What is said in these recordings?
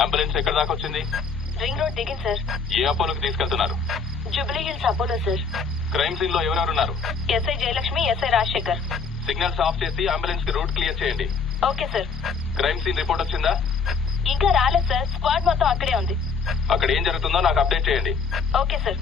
Ambulance ఎక్కడ దాకా వచ్చింది? రింగ్ రోడ్ దిగింది సార్. ఏ అపోలోకి తీసుకెళ్తున్నారు? Jubilee Hills Apollo sir. Crime scene లో ఎవరెవరున్నారు? SI Jayalakshmi, SI Rajasekhar. Signals off చేసి అంబులెన్స్ కి రూట్ క్లియర్ చేయండి. Okay sir. Crime scene report వచ్చిందా? ఇంకా రాలేదు సార్. స్క్వాడ్ మొత్తం అక్కడే ఉంది. అక్కడ ఏం జరుగుతుందో నాకు అప్డేట్ చేయండి. Okay sir.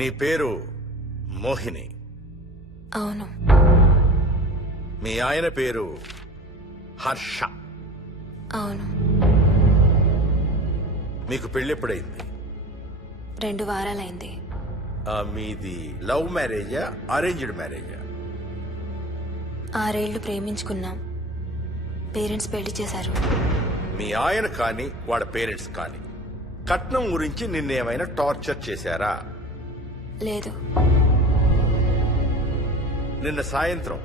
నీ పేరు మోహిని? అవును. మీ ఆయన పేరు హర్ష? అవును. మీకు పెళ్ళెప్పుడైంది? 2 వారాలైంది. మీది లవ్ మ్యారేజా అరేంజ్డ్ మ్యారేజా? 6 ఏళ్లు ప్రేమించుకున్నాం. పేరెంట్స్ పెళ్లి చేశారు. మీ ఆయన కానీ వాళ్ళ పేరెంట్స్ కానీ కట్నం గురించి నిన్నేమైనా టార్చర్ చేశారా? లేదు. నిన్న సాయంత్రం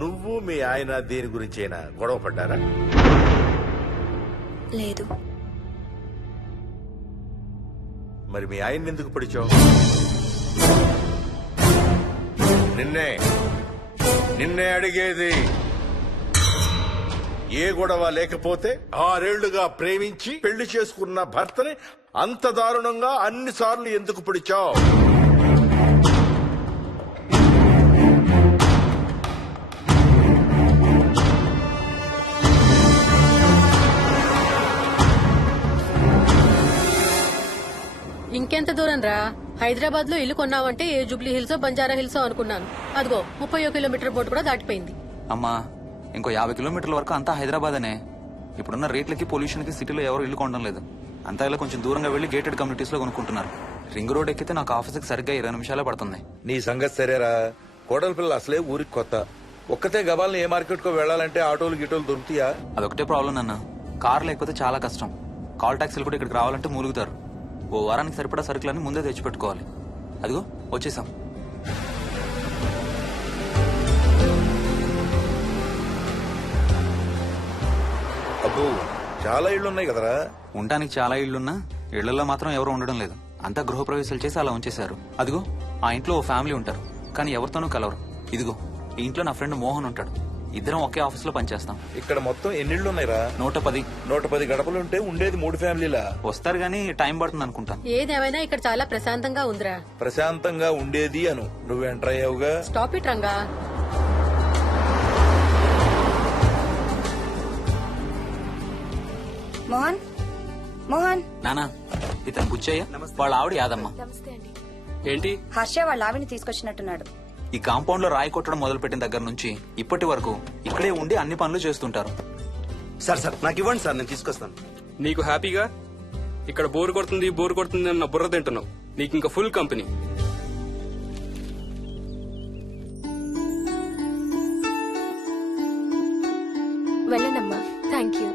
నువ్వు మీ ఆయన దేని గురించైనా గొడవ పడ్డారా? లేదు. మరి మీ ఆయన ఎందుకు పడిచావు? నిన్నే అడిగేది. ఏ గొడవ లేకపోతే 6 ఏళ్లుగా ప్రేమించి పెళ్లి చేసుకున్న భర్తని అంత దారుణంగా అన్నిసార్లు ఎందుకు పిడిచావు? దూరం రా. హైదరాబాద్ లో ఇల్లు కొన్నావంటే ఏ జూబ్లీ హిల్స్ బంజారా హిల్స్ అనుకున్నాను. అదిగో 30 కిలోమీటర్ బోర్డు కూడా దాటిపోయింది. అమ్మా ఇంకో 50 కిలోమీటర్ల వరకు అంతా హైదరాబాద్ అనే. ఇప్పుడున్న రేట్లకి పొల్యూషన్ కి సిటీలో ఎవరు ఇల్లు కొనడం లేదు. అంతా ఇలా కొంచెం దూరంగా వెళ్లి గేటెడ్ కమ్యూనిటీస్ లో కొనుక్కుంటున్నారు. రింగ్ రోడ్ ఎక్కితే నాకు ఆఫీస్కి సరిగ్గా 20 నిమిషాలే పడుతుంది. నీ సంగతి సరేరా, కోడల పిల్ల అసలే ఊరికి కొత్త. ఒక్కతే గబాల్ని ఏ మార్కెట్ కో వెళ్ళాలంటే ఆటోలు గిటోలు దొరుకుతాయా? అదొకటే ప్రాబ్లం అన్న. కార్ లేకపోతే చాలా కష్టం. కాల్ టాక్సీలు కూడా ఇక్కడికి రావాలంటే మూలుగుతారు. ఓ వారానికి సరిపడా సరుకులన్నీ ముందే తెచ్చిపెట్టుకోవాలి. అదిగో వచ్చేసాం. అబ్బో చాలా ఇళ్ళు ఉన్నాయి కదరా. ఉండటానికి చాలా ఇళ్లున్నా ఇళ్లలో మాత్రం ఎవరు ఉండడం లేదు. అంతా గృహప్రవేశాలు చేసి అలా ఉంచేశారు. అదిగో ఆ ఇంట్లో ఓ ఫ్యామిలీ ఉంటారు, కానీ ఎవరితోనూ కలవరు. ఇదిగో ఈ ఇంట్లో నా ఫ్రెండ్ మోహన్ ఉంటాడు. ఇద్దరం ఒకే ఆఫీస్ లో పనిచేస్తాం. ఇక్కడ మొత్తం ఎన్నిళ్ళు ఉన్నాయిరా? 110. 110 గడపలుంటే ఉండేది 3 ఫ్యామిలీలా? వస్తారు గానీ టైం పడుతుంది అనుకుంటాను. ఏదేమైనా ఇక్కడ చాలా ప్రశాంతంగా ఉందిరా. ప్రశాంతంగా ఉండేది అను, నువ్వు ఎంటర్ అయ్యావుగా. Stop it Ranga. మోహన్ మోహన్ నానా ఇతను బుచ్చయ్య, వాళ్ళ ఆవిడ యాదమ్మ. ఏంటి? హర్ష వాళ్ళ ఆవిని తీసుకొచ్చినట్టున్నాడు. ఈ కాంపౌండ్ లో రాయి కొట్టడం మొదలు పెట్టిన దగ్గర నుంచి ఇప్పటి వరకు ఇక్కడే ఉండి అన్ని పనులు చేస్తుంటారు. సార్ నాకు ఇవ్వండి సార్, నేను తీసుకొస్తాను. నీకు హ్యాపీగా ఇక్కడ బోర్ కొడుతుంది అన్న బుర్ర తింటున్నావు. నీకు ఇంకా ఫుల్ కంపెనీ. వెళ్ళండమ్మా. Thank you.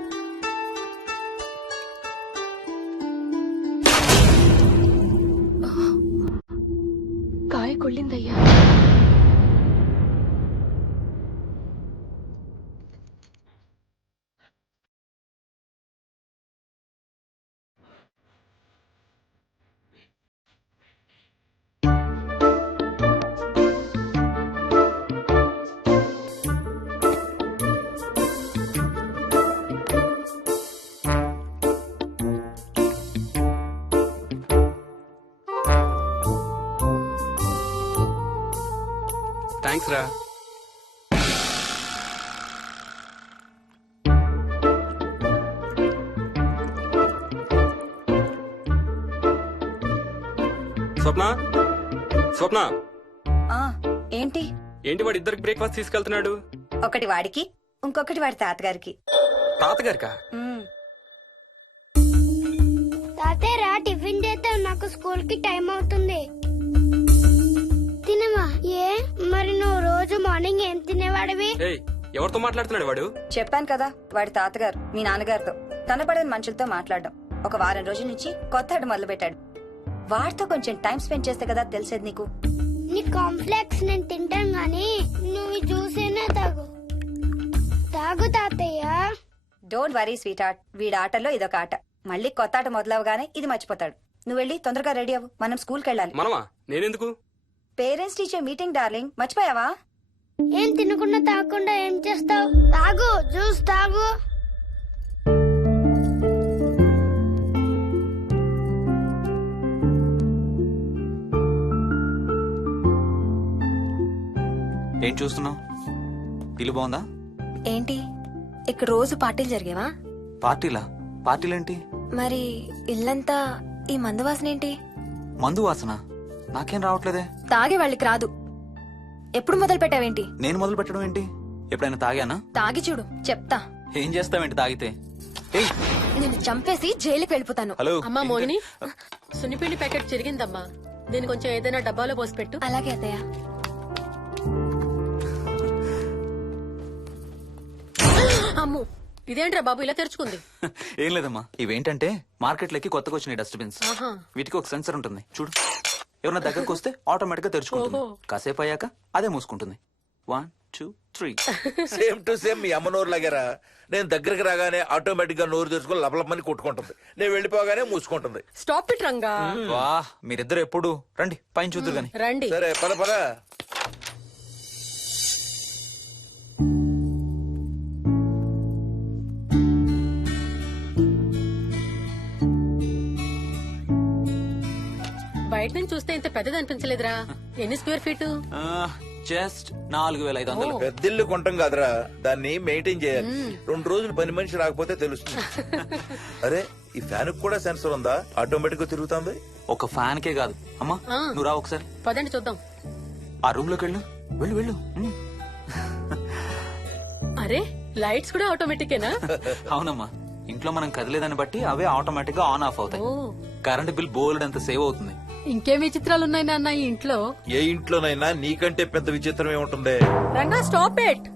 కాయ కొళ్ళిందయ్యా. థ్యాంక్స్ రా. స్వప్న ఆ ఏంటి? ఏంటి వాడు ఇద్దరికి బ్రేక్ఫాస్ట్ తీసుకెళ్తున్నాడు? ఒకటి వాడికి, ఇంకొకటి వాడి తాతగారికి. తాతగారికా? ఉమ్. తాతయ్య టిఫిన్ చేద్దాం, నాకు స్కూల్ కి టైం అవుతుంది. తినవా? ఏ మరి నువ్వు రోజు మార్నింగ్ ఏం తినేవాడివి? ఏయ్, ఎవరితో మాట్లాడుతున్నాడు వాడు? చెప్పాను కదా, వాడి తాతగారు మీ నాన్నగారితో కనపడని మనుషులతో మాట్లాడడం. ఒక వారం రోజుల నుంచి కొత్త ఆట మొదలు పెట్టాడు. వాడితో కొంచెం టైం స్పెండ్ చేస్తే కదా తెలిసేది నీకు. నీ కాంప్లెక్స్ నేను తింటాను గాని నువ్వు జ్యూసేనా తాగు. తాగు తాతయ్య. డోంట్ వరీ స్వీట్ హార్ట్, వీడి ఆటల్లో ఇదొక ఆట. మళ్ళీ కొత్త ఆట మొదలవగానే ఇది మర్చిపోతాడు. నువ్వు వెళ్ళి తొందరగా రెడీ అవ్వు, మనం స్కూల్కి వెళ్ళాలి. మనమా? నేనెందుకు? పేరెంట్స్ టీచర్ మీటింగ్ డార్లింగ్, మర్చిపోయావా? ఏం తినకుండా తాగకుండా ఏం చేస్తావు? తాగు, జ్యూస్ తాగు. ఏం చూస్తున్నావు? ఇల్లు బాగుందా? ఏంటి ఇక్కడ రోజు పార్టీలు జరిగేవా? పార్టీలా? పార్టీలేంటి? మరి ఇల్లంతా ఈ మందు వాసన ఏంటి? మందు వాసన నాకేం రావట్లేదే. తాగే వాళ్ళకి రాదు. ఎప్పుడు మొదలు పెట్టావేంటి? నేను మొదలు పెట్టడం ఏంటి? ఎప్పుడైనా తాగానా? తాగి చూడు, చెప్తా. ఏం చేస్తావేంటి తాగితే? ఏయ్, నేను చంపేసి జైలుకి వెళ్ళిపోతాను. హలో. అమ్మా మోహిని, సున్నిపిండి ప్యాకెట్ చిరిగిందమ్మా. దీని కొంచెం ఏదైనా డబ్బాలో పోసి పెట్టు. అలాగే అత్తయ్య. అమ్ము, ఇదేంట్రా బాబు ఇలా తెరుచుకుంది? ఏం లేదమ్మా, ఇవేంటంటే మార్కెట్లోకి కొత్తగా వచ్చినాయి డస్ట్బిన్స్. ఆహా. వీటికి ఒక సెన్సర్ ఉంటుంది చూడు. ఎవరన్నా దగ్గరకు వస్తే ఆటోమేటిక్ గా తెరుచుకుంటుంది. ఓహో. కాసేపు అయ్యాక అదే మూసుకుంటుంది. 1 2 3. సేమ్ టు సేమ్ మీ అమ్మ నోరు లాగారా. నేను దగ్గరికి రాగానే ఆటోమేటిక్ గా నోరు తెరుచుకొని లపలపని కొట్టుకుంటుంది. నేను వెళ్ళిపోగానే మూసుకుంటుంది. Stop it Ranga. వా, మీరిద్దరు ఎప్పుడు రండి పైన చూద్దరు గాని. రండి. సరే పద పద. బయట నుంచి చూస్తే ఇంత పెద్దది అనిపించలేదురా. ఎన్ని స్క్వేర్ ఫీట్? జస్ట్ 4500. పెద్దిల్లు కొంటాం కాదురా, దాన్ని మెయింటైన్ చేయాలి. 2 రోజులు పని మనిషి రాకపోతే తెలుస్తుంది. అరే ఈ ఫ్యాన్ కూడా సెన్సర్ ఉందా? ఆటోమేటిక్ గా తిరుగుతుంది. ఒక ఫ్యాన్ కే కాదు. అమ్మా ఆ. నువ్వు రా ఒకసారి పదండి చూద్దాం. ఆ రూమ్ లోకి వెళ్ళు. వెళ్ళు వెళ్ళు. అరే లైట్స్ కూడా ఆటోమేటికేనా? అవునమ్మా, ఇంట్లో మనం కదిలేదాన్ని బట్టి అవే ఆటోమేటిక్ గా ఆన్ ఆఫ్ అవుతాయి. ఓ కరెంట్ బిల్ బోల్డ్ అంత సేవ్ అవుతుంది. ఇంకేం విచిత్రాలు ఉన్నాయి నాన్న ఈ ఇంట్లో. ఏ ఇంట్లోనైనా నీకంటే పెద్ద విచిత్రం ఏముంటుంది? Ranga stop it.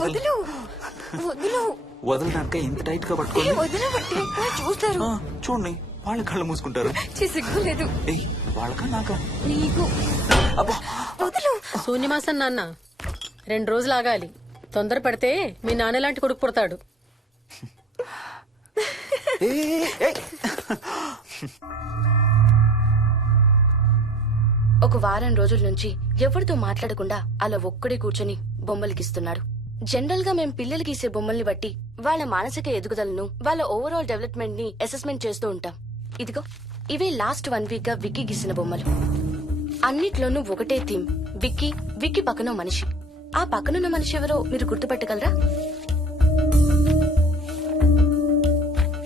వదులు వదులు వదలడానికి ఇంత టైట్ గా పట్టుకోండి. వదలబట్టి చూస్తారు. చూడండి, వాళ్ళ కళ్ళు మూసుకుంటారు. సిగ్గులేదు ఏయ్, వాళ్ళకా నాకా? నీకు. అబ్బా, వదులు. శూన్యమాసం నాన్న 2 రోజులు ఆగాలి. తొందర పడితే మీ నాన్న లాంటి కొడుకు పుడతాడు. ఒక వారం రోజుల నుంచి ఎవరితో మాట్లాడకుండా అలా ఒక్కడే కూర్చొని బొమ్మలు గీస్తున్నాడు. జనరల్ గా మేం పిల్లలు గీసే బొమ్మల్ని బట్టి వాళ్ళ మానసిక ఎదుగుదలను, వాళ్ళ ఓవరాల్ డెవలప్మెంట్ ని అసెస్మెంట్ చేస్తూ ఉంటాం. ఇదిగో ఇవే లాస్ట్ 1 వీక్ గా విక్కీ గీసిన బొమ్మలు. అన్నిట్లోనూ ఒకటే థీమ్, విక్కీ, విక్కీ పక్కన మనిషి. ఆ పక్కనున్న మనిషి ఎవరో మీరు గుర్తుపట్టగలరా?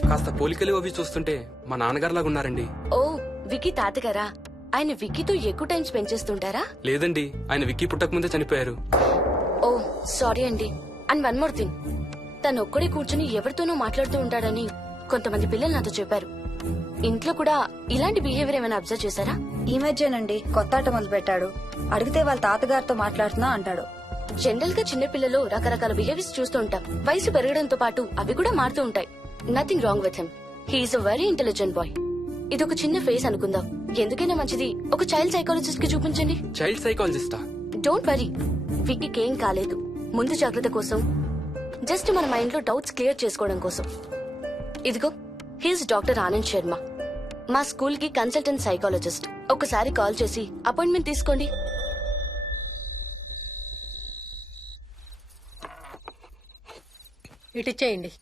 కాస్త పోలికలు అవి చూస్తుంటే మా నాన్నగారులాగా ఉన్నారండి. ఓ, విక్కీ తాతగారా? ఆయన విక్కీతో ఎక్కువ టైం స్పెండ్ చేస్తుంటారా? లేదండి, ఆయన విక్కీ పుట్టక ముందే చనిపోయారు. ఓ సారీ అండి. అండ్ 1 మోర్ థింగ్, తను ఒక్కడే కూర్చుని ఎవరితోనూ మాట్లాడుతూ ఉంటాడని కొంతమంది పిల్లలు నాతో చెప్పారు. ఇంట్లో కూడా ఇలాంటి బిహేవియర్ ఏమైనా అబ్జర్వ్ చేశారా? ఈ మధ్యనండి కొత్త ఆట మొదలు పెట్టాడు. అడిగితే వాళ్ళ తాతగారితో మాట్లాడుతున్నా అంటాడు. జనరల్ గా చిన్న పిల్లలు రకరకాల బిహేవియర్స్ చూస్తూ ఉంటాం. వయసు పెరగడంతో పాటు అవి కూడా మారుతూ ఉంటాయి. Nothing wrong with him. He's a very intelligent boy. ఇది ఒక చిన్న ఫేస్ అనుకుందాం. ఎందుకైనా మంచిది ఒక చైల్డ్ సైకాలజిస్ట్ కి చూపించండి. చైల్డ్ సైకాలజిస్టా? డోంట్ వరీ, విక్కీకి ఏం కాలేదు. ముందు జాగ్రత్త కోసం, జస్ట్ మన మైండ్ లో డౌట్స్ క్లియర్ చేసుకోవడం కోసం. ఇదిగో హీస్ డాక్టర్ ఆనంద్ శర్మ, మా స్కూల్ కి కన్సల్టెంట్ సైకాలజిస్ట్. ఒకసారి కాల్ చేసి అపాయింట్మెంట్ తీసుకోండి. ఇటిచ్చేయండి.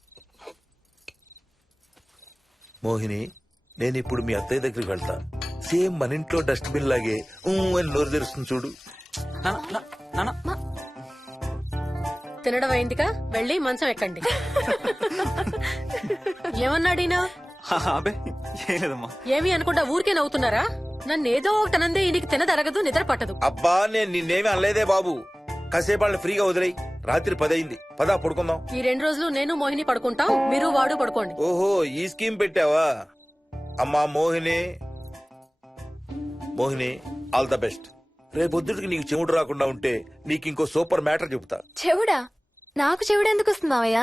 మోహిని, నేను ఇప్పుడు మీ అత్తయ్య దగ్గరికి వెళ్తా. సేమ్ మన ఇంట్లో డస్ట్బిన్ లాగే అని నోరు తెరుస్తుంది చూడు. తినడం అయిందిగా, వెళ్ళి మంచం ఎక్కండి. ఏమన్నాడీనా? అబే ఏం లేదమ్మా. ఏమి అనుకుంటా ఊరికే నవ్వుతున్నారా? నన్ను ఏదో ఒకటి అనందే ఈయనకి తినదరగదు, నిద్ర పట్టదు. అబ్బా, నేను నిన్నేమి అనలేదే బాబు. కాసేపు వాళ్ళని ఫ్రీగా వదిలేయి. రాత్రి 10 అయింది, పదా పడుకుందాం. ఈ 2 రోజులు నేను మోహిని పడుకుంటాం, మీరు వాడు పడుకోండి. ఓహో, ఈ స్కీమ్ పెట్టావా? అమ్మా Mohini, Mohini, all the best. రేపొద్దుటికి నీకు చెవుడు రాకుండా ఉంటే నీకు ఇంకో సూపర్ మ్యాటర్ చెబుతా. చెవుడా? నాకు చెవుడు ఎందుకు వస్తుంది మావయ్య?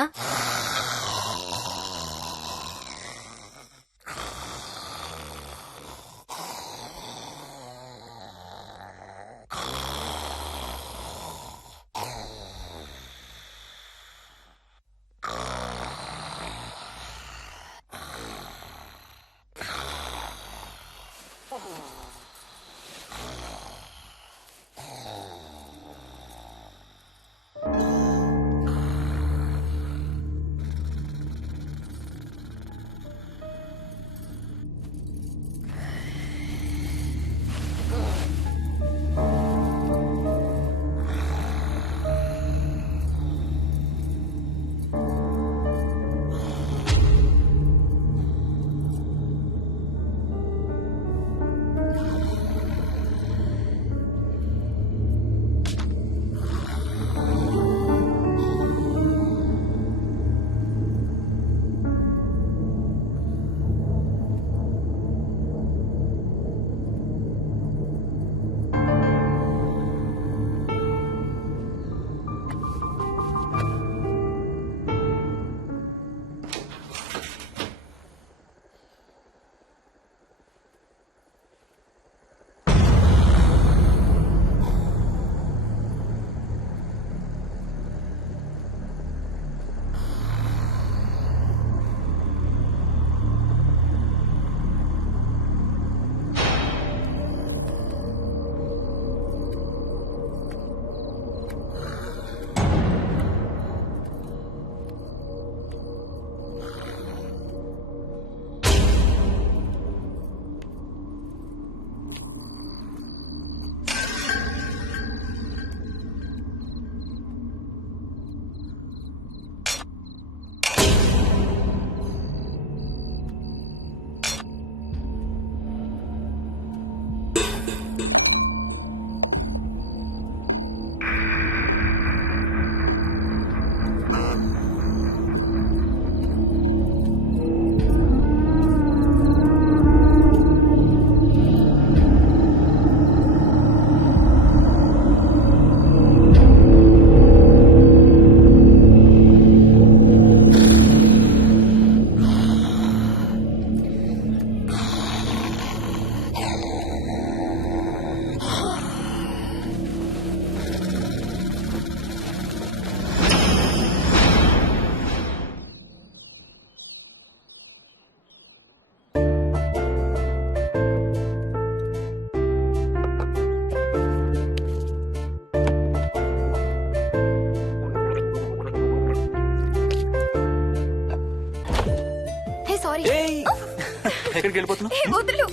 ఎక్కడికి వెళ్ళిపోతున్నావు? ఏ, వదులు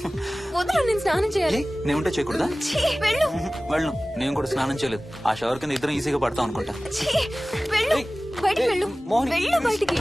వదులు, నేను స్నానం చేయాలి. నేను ఉంటే చేయకూడదా? ఛీ, వెళ్ళు. వెళ్ళు. నేను కూడా స్నానం చేయలేదు. ఆ షవర్ కింద ఇద్దరం ఈజీగా పడతాం అనుకుంటా. ఛీ, వెళ్ళు. ఏయ్, బయటికి ఏయ్, వెళ్ళు. మోహిని, వెళ్ళు బయటికి.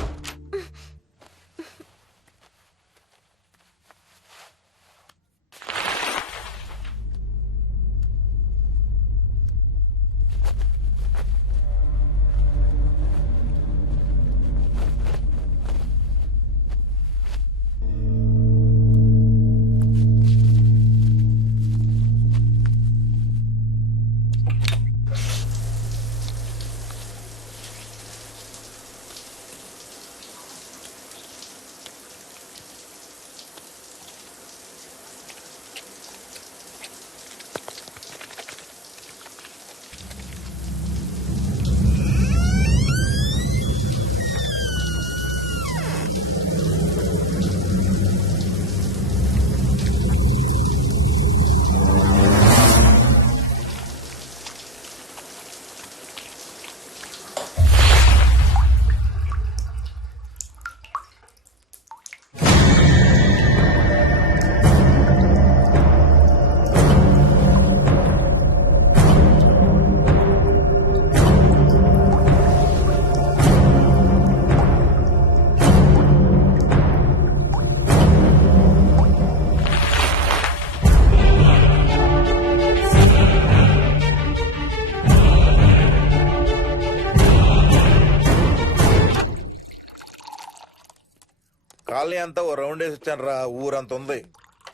కాలనీ అంతా ఓ రౌండ్ వేసి వచ్చాను రా. ఊరంత ఉంది.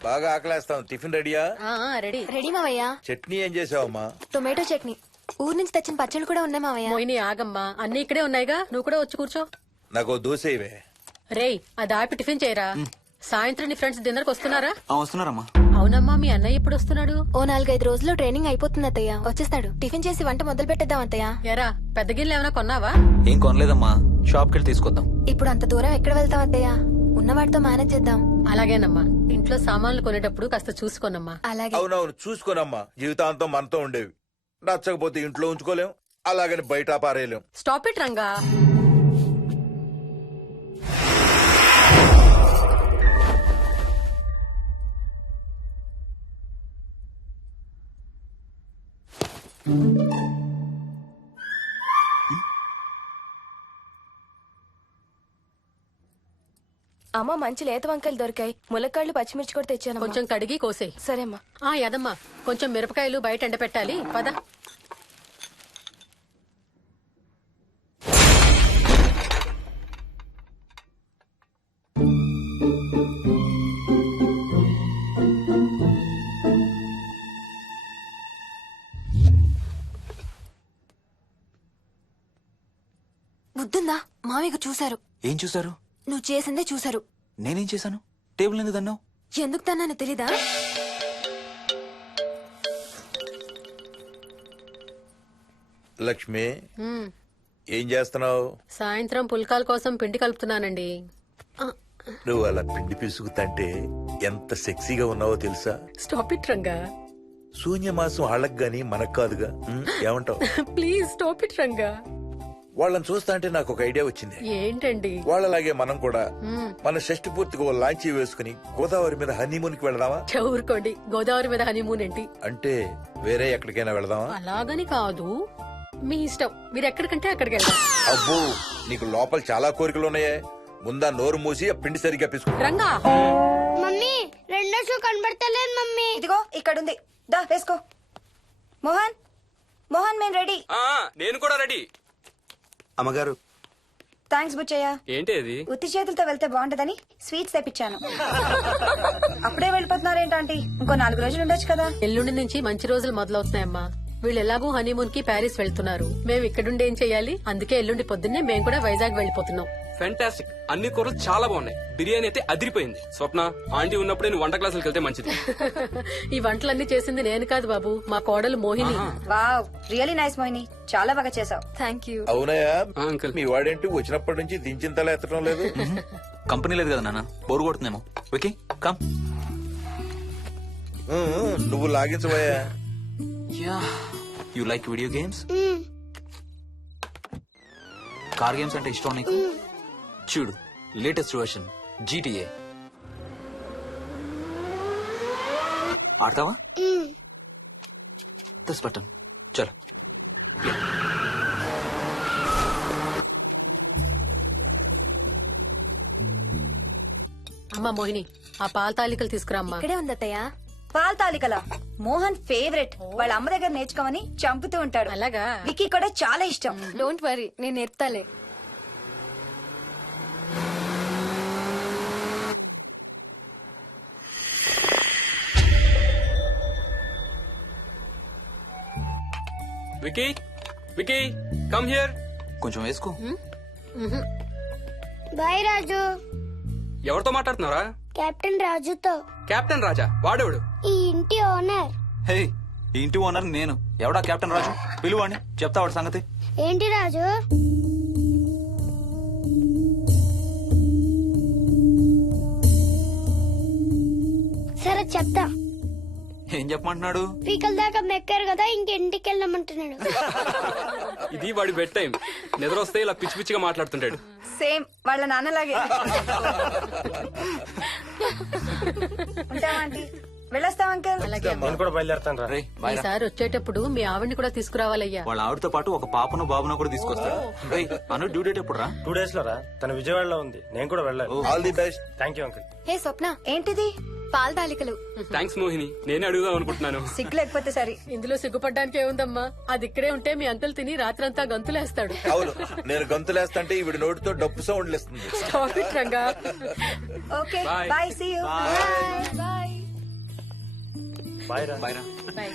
బాగా ఆకలేస్తాం. టిఫిన్ రెడీయా? రెడీ. రెడీ మావయ్య. చట్నీ ఏం చేసావమ్మా? టొమాటో చట్నీ. ఊరు నుంచి తెచ్చిన పచ్చళ్ళు కూడా ఉన్నాయి మావయ్య. మోహిని ఆగమ్మా, అన్ని ఇక్కడే ఉన్నాయిగా, నువ్వు కూడా వచ్చి కూర్చో. నాకు దోశ ఇవే. రేయ్, అది ఆపి టిఫిన్ చేయరా. సాయంత్రం నీ ఫ్రెండ్స్ డిన్నర్ కి వస్తున్నారా? వస్తున్నారమ్మా. అవునమ్మా, మీ అన్నయ్య ఎప్పుడు వస్తున్నాడు? ఓ 4-5 రోజుల్లో ట్రైనింగ్ అయిపోతుంది అత్తయ్య, వచ్చేస్తాడు. టిఫిన్ చేసి వంట మొదలు పెట్టేద్దాం అత్తయ్య. ఎరా, పెద్ద గిన్నెలు ఏమైనా కొన్నావా? ఏం కొనలేదమ్మా, షాప్కి వెళ్ళి తీసుకొద్దాం. ఇప్పుడు అంత దూరం ఎక్కడ వెళ్తాం అత్తయ్య? ఉన్న వాటితో మేనేజ్ చేద్దాం. అలాగేనమ్మా, ఇంట్లో సామాన్లు కొనేటప్పుడు కాస్త చూసుకోనమ్మా. అలాగే. అవునవును, చూసుకోనమ్మా. జీవితాంతం మనతో ఉండేవి. నచ్చకపోతే ఇంట్లో ఉంచుకోలేం, అలాగని బయట పారేయలేం. Stop it Ranga. అమ్మ, మంచి లేత వంకాయలు దొరికాయి. ములక్కాళ్ళు, పచ్చిమిర్చి కూడా తెచ్చాను. కొంచెం కడిగి కోసేయ్. సరే అమ్మా. యదమ్మా, కొంచెం మిరపకాయలు బయట ఎండపెట్టాలి. పద. బుద్ధుందా? మామయ్య చూశారు. ఏం చూసారు? నువ్వు చేసిందే చూశారు. నేనేం చేశాను? టేబుల్ ఎందుకు దన్నావు? ఎందుకు తన్నాను తెలీదా? లక్ష్మి, ఏం చేస్తున్నావు? సాయంత్రం పుల్కాల కోసం పిండి కలుపుతున్నానండి. నువ్వు అలా పిండి పిసుకుతంటే ఎంత సెక్సీగా ఉన్నావో తెలుసా? Stop it Ranga. శూన్యమాసం వాళ్ళకి గాని మనకు కాదుగా. ఏమంటావు? Please stop it Ranga. వాళ్ళని చూస్తా అంటే నాకు ఒక ఐడియా వచ్చింది. ఏంటండి? వాళ్ళలాగే మనం కూడా మన షష్టి పూర్తిగా ఓ లాంచీ వేసుకుని గోదావరి మీద హనీమూన్ కి వెళదామా? ఊరుకోండి, గోదావరి మీద హనీమూన్ ఏంటి? అంటే వేరే ఎక్కడికైనా వెళదామా? అలాగని కాదు, మీ ఇష్టం. మీరు ఎక్కడికంటే అక్కడికి వెళ్దాం. అబ్బో, నీకు లోపల చాలా కోరికలు ఉన్నాయే. ముందా నోరు మూసి ఆ పిండి సరిగ్గా పిసుకు. రంగా. మమ్మీ, రెండో షూ కనబడతలేదు మమ్మీ. ఇదిగో ఇక్కడుంది, దా వేసుకో. మోహన్, మోహన్, మేము రెడీ. నేను కూడా రెడీ. అమ్మగారు, థ్యాంక్స్ బుచ్చయ్య. ఏంటి అది? ఉత్తి చేతులతో వెళ్తే బాగుంటదని స్వీట్స్ తెప్పించాను. అప్పుడే వెళ్ళిపోతున్నారేంటంటే ఇంకో 4 రోజులు ఉండొచ్చు కదా. ఎల్లుండి నుంచి మంచి రోజులు మొదలవుతున్నాయమ్మా. వీళ్ళు ఎలాగూ హనీమూన్ కి ప్యారిస్ వెళ్తున్నారు. మేము ఇక్కడుండి ఏం చెయ్యాలి? అందుకే ఎల్లుండి పొద్దున్నే మేము కూడా వైజాగ్ వెళ్ళిపోతున్నాం. ఫెంటాస్టిక్. అన్ని కూరలు చాలా బాగున్నాయి. బిర్యానీ అయితే అదిరిపోయింది. స్వప్న, ఆంటీ ఉన్నప్పుడే నువ్వు వంట క్లాసులకు వెళ్తే మంచిది. ఈ వంటలన్నీ చేసింది నేను కాదు బాబు, మా కోడలు Mohini. Wow, really nice Mohini, చాలా బాగా చేసావు. Thank you. అవునయ్యా, అంకుల్. మీ వాడేంటి వచ్చినప్పటి నుంచి దించిన తల ఎత్తడం లేదు? కంపెనీ లేదు కదా నాన్న, బోరు కొడుతుందేమో. Okay come. నువ్వు లాగించబోయా? You like video games? Car games అంటే ఇష్టం నీకు? చూడు, లేటెస్ట్ వర్షన్ GTA. ఆడతావా? దస్ బటన్ చలో. అమ్మా మోహిని, ఆ పాల తాలికలు తీసుకురా అమ్మా. ఇక్కడే ఉంది అత్తయ్య. పాల తాలికల మోహన్ ఫేవరెట్. వాళ్ళ అమ్మ దగ్గర నేర్చుకోమని చంపుతూ ఉంటాడు. అలాగా? విక్కీ కూడా చాలా ఇష్టం. డోంట్ వరీ, నేను నేర్పుతాలే. Vicky, Vicky, come here. కొంచెం వేసుకో. బాయ్ రాజు. ఎవరితో మాట్లాడుతున్నారా? కెప్టెన్ రాజుతో. కెప్టెన్ రాజా? వాడేవాడు? ఈ ఇంటి ఓనర్. హే, ఈ ఇంటి ఓనర్ నేను. ఎవడా కెప్టెన్ రాజు? పిలువాడిని, చెప్తా వాడి సంగతి. ఏంటి రాజు? సరే చెప్తా. ఏం చెప్పమంటున్నాడు? పీకల దాకా మెక్కారు కదా, ఇంటికి వెళ్ళమంటున్నాడు. ఇది వాడి బెడ్ టైం. నిద్ర వస్తే ఇలా పిచ్చి పిచ్చిగా మాట్లాడుతుంటాడు. సేమ్ వాళ్ళ నాన్నలాగే. ఉంటావా ఆంటీ? వెళ్ళొస్తాం అంకల్. అలాగే అమ్మా. నేను కూడా బయలుదేరతాను రా. రేయ్, బాయ్ రా. ఈసారి వచ్చేటప్పుడు మీ ఆవిడ్ని కూడా తీసుకురావాలయ్యా. వాళ్ళ ఆవిడతో పాటు ఒక పాపను బాబును కూడా తీసుకొస్తాడు. రేయ్, అను డ్యూ డేట్ ఎప్పుడు రా? 2 days లో రా. తన విజయవాడలో ఉంది. నేను కూడా వెళ్ళాలి. All the best. Thank you uncle. Hey Swapna, ఏంటిది? పాల తాలికలు. థ్యాంక్స్ మోహిని, నేనే అడుగుదాం అనుకుంటున్నాను. సిగ్గు లేకపోతే సరే. ఇందులో సిగ్గుపడ్డానికి ఏముందంమ్మా? అది ఇక్కడే ఉంటే మీ అంకుల్ తిని రాత్రంతా గంతులేస్తాడు. అవును, నేను గంతులేస్తంటే ఈవిడ నోటితో డప్పు సౌండ్లు ఇస్తుంది. Stop it, Ranga. Okay Bye. Bye, see you. Bye. Bye రా. బాయ్ రా. Bye.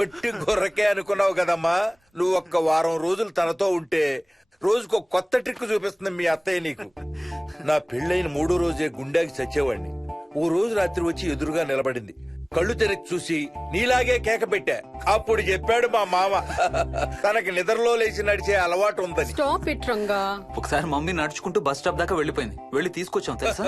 ఒట్టి గొర్రకే అనుకున్నావు కదమ్మా. నువ్వు ఒక్క వారం రోజులు తనతో ఉంటే రోజుకు కొత్త ట్రిక్ చూపిస్తుంది మీ అత్తయ్య నీకు. నా పెళ్ళైన 3వ రోజే గుండెకి చచ్చేవాడిని. ఓ రోజు రాత్రి వచ్చి ఎదురుగా నిలబడింది. కళ్ళు తెరిచి చూసి నీలాగే కేక పెట్టా. అప్పుడు చెప్పాడు మా మామ తనకి నిద్రలో లేచి నడిచే అలవాటు ఉందని. Stop it Ranga. ఒకసారి మమ్మీ నడుచుకుంటూ బస్ స్టాప్ దాకా వెళ్ళిపోయింది. వెళ్ళి తీసుకొచ్చాం తెలుసా.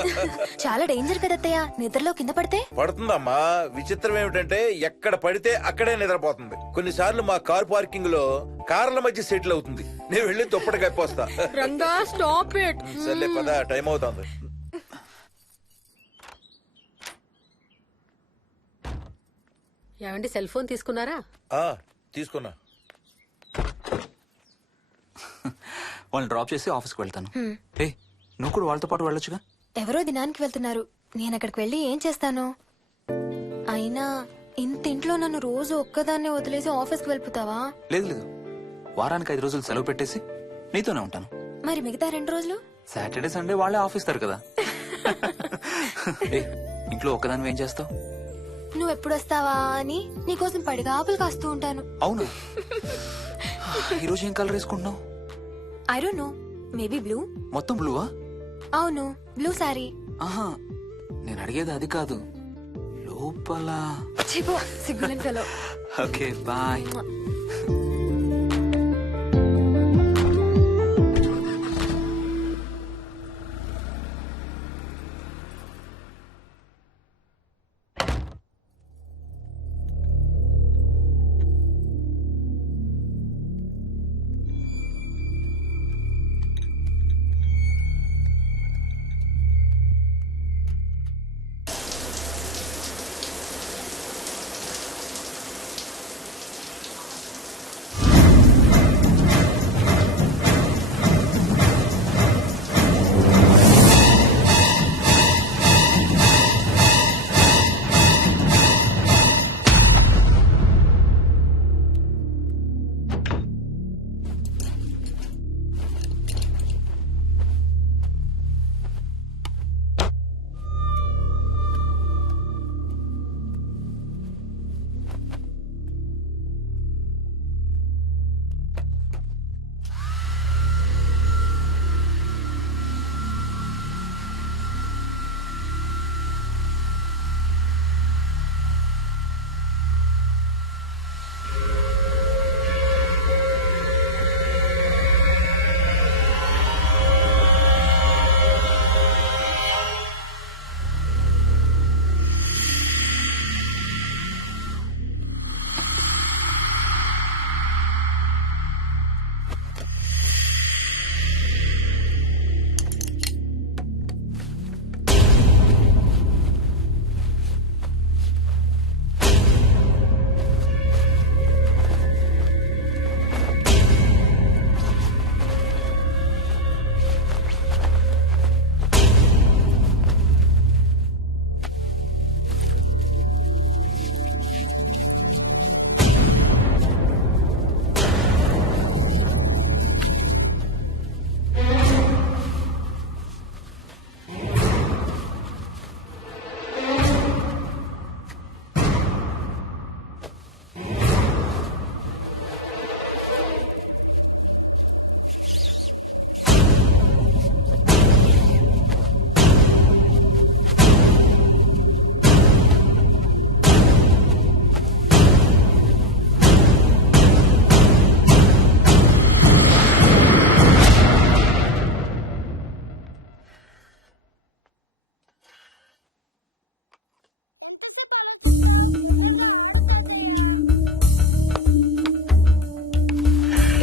చాలా డేంజర్ కదా అత్తయ్య, నిద్రలో కింద పడితే. పడుతుందమ్మా. విచిత్రం ఏమిటంటే ఎక్కడ పడితే అక్కడే నిద్రపోతుంది. కొన్నిసార్లు మా కార్ పార్కింగ్ లో కార్ల మధ్య సెటిల్ అవుతుంది. నేను వెళ్ళి దుప్పటి కప్పొస్తా. Ranga stop it. సర్లే పద, టైం అవుతుంది. ఏమండి సెల్ ఫోన్ తీసుకున్నారా? ఆ, తీసుకున్నా. వాళ్ళని డ్రాప్ చేసి ఆఫీస్కి వెళ్తాను. ఏ నువ్వు కూడా వాళ్ళతో పాటు వెళ్ళొచ్చుగా. ఎవరో దినానికి వెళ్తున్నారు, నేను అక్కడికి వెళ్ళి ఏం చేస్తాను? అయినా ఇంత ఇంట్లో నన్ను రోజు ఒక్కదాన్నే వదిలేసి ఆఫీస్కి వెళ్ళిపోతావా? లేదు లేదు, వారానికి 5 రోజులు సెలవు పెట్టేసి నీతోనే ఉంటాను. మరి మిగతా 2 రోజులు? సాటర్డే సండే వాళ్ళే ఆఫీస్ తారు కదా. ఏ ఇంట్లో ఒక్కదాని ఏం చేస్తావు? నువ్వు ఎప్పుడు వస్తావా అని నీకోసం పడిగాపులు కాస్తూ ఉంటాను. అవును. ఈరోజు ఏం కలర్ వేసుకుంటున్నావు? I don't know, maybe blue. మొత్తం బ్లూవా? అవును, బ్లూ సారీ. ఆహా, నేను అడిగేది అది కాదు, లోపల. సిగ్గులేని ఫెలో. Okay bye.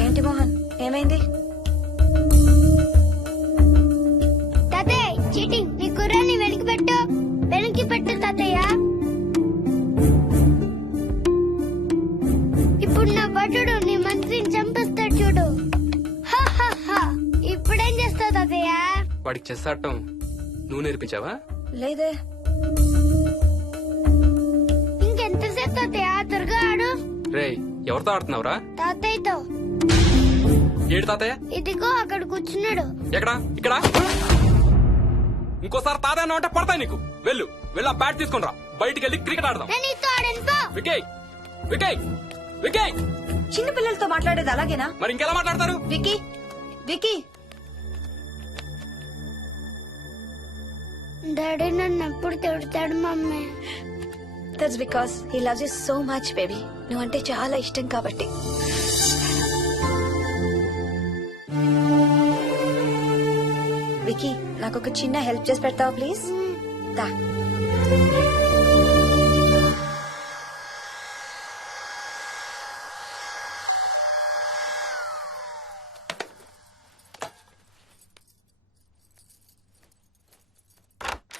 ఏంటి మోహన్, ఏమైంది? తాతయ్య చీటింగ్, నీ కుర్రాన్ని వెనక్కి పెట్టు, వెనక్కి పెట్టు తాతయ్య. ఇప్పుడు నా భటుడు నీ మంత్రిని చంపేస్తాడు చూడు. హా, హా, హా. ఇప్పుడేం చేస్తావు తాతయ్య? వాడికి చెస్ ఆడటం నువ్వు నేర్పించావా? లేదే. ఇంకెంతసేపు తాతయ్య? త్వరగా ఆడు. రేయ్, ఎవరితో ఆడుతున్నావురా? తాతయ్యతో. ఏడు తాతయ్య? ఇదిగో అక్కడ కూర్చున్నాడు. ఎక్కడా? ఇక్కడ. ఇంకోసారి తాతయ్య అంటే పడతాయి నీకు. వెళ్ళు వెళ్ళి ఆ బ్యాట్ తీసుకుని రా, బయటికి వెళ్ళి క్రికెట్ ఆడదాం. నేను నీతో ఆడను పో. వికయ్ వికయ్ వికయ్. చిన్న పిల్లలతో మాట్లాడేది అలాగేనా? మరి ఇంకెలా మాట్లాడతారు? Wiki, wiki. డాడీ నన్ను ఎప్పుడు తిడతాడు mummy. That's because he loves you so much baby. నువ్వంటే చాలా ఇష్టం కాబట్టి. వికీ, నాకు ఒక చిన్న హెల్ప్ చేసి పెడతావా ప్లీజ్? దా.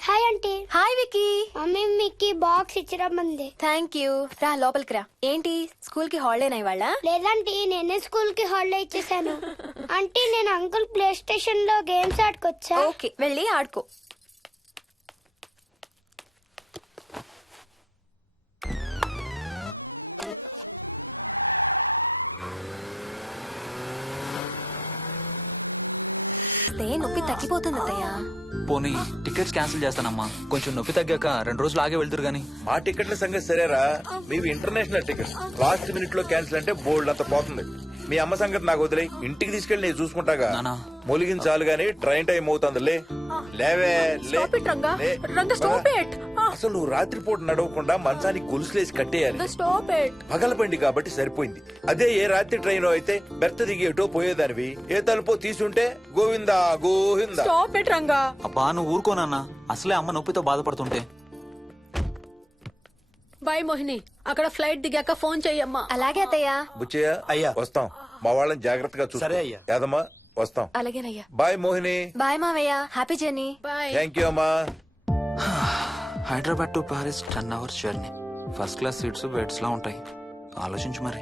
Hi aunty. Hi Vicky. Mummy మీకు బాక్స్ ఇచ్చిరమ్మంది. Thank you. రా లోపలికి రా. ఏంటి స్కూల్ కి హాలిడేనా ఇవాళ? లేదంటే నేనే స్కూల్ కి హాలిడే ఇచ్చేసాను. అంటే నేను అంకుల్ ప్లే స్టేషన్ లో గేమ్స్ ఆడుకోవచ్చా? ఓకే, వెళ్ళి ఆడుకో. నొప్పి తగ్గిపోతుంది అత్తయ్య. పోనీ టికెట్స్ క్యాన్సిల్ చేస్తానమ్మా. కొంచెం నొప్పి తగ్గాక 2 రోజులు ఆగే వెళ్తురు గానీ. మా టికెట్ల సంగతి సరేరా, మీవి ఇంటర్నేషనల్ టికెట్స్. లాస్ట్ మినిట్ లో క్యాన్సిల్ అంటే బోల్డ్ అంత పోతుంది. మీ అమ్మ సంగతి నాకు వదిలే, ఇంటికి తీసుకెళ్లి నేను చూసుకుంటాగా. నానా. మొలిగించాలు గాని ట్రైన్ టైం అవుతుంది. లేవే లే. Stop it, Ranga. లే. Ranga, stop it. అసలు నువ్వు రాత్రిపూట నడవకుండా మంచానికి గొలుసులేసి కట్టేయాలి. Stop it. పగలబండి కాబట్టి సరిపోయింది. అదే ఏ రాత్రి ట్రైన్ అయితే బెర్త దిగి ఎటో పోయేదానివి. ఏ తలుపో తీసుంటే గోవిందా గోవిందా. Stop it Ranga. అబ్బా నువ్వు ఊరుకోనన్నా, అసలే అమ్మ నొప్పితో బాధపడుతుంటే. బాయ్ మోహిని, అక్కడ ఫ్లైట్ దిగాక ఫోన్ చెయ్యమ్మా. అలాగే అత్తయ్య. బుచ్చయ్య అయ్యా. వస్తాం. మా వాళ్ళని జాగ్రత్తగా చూసుకో. సరే అయ్యా. యాదమ్మా వస్తాం. అలాగేనయ్యా. బాయ్ మోహిని. బాయ్ మావయ్య. Happy journey. Bye. Thank you అమ్మా. Hyderabad to Paris 10 hours journey. First class seats beds లా ఉంటాయి. ఆలోచించు మరి.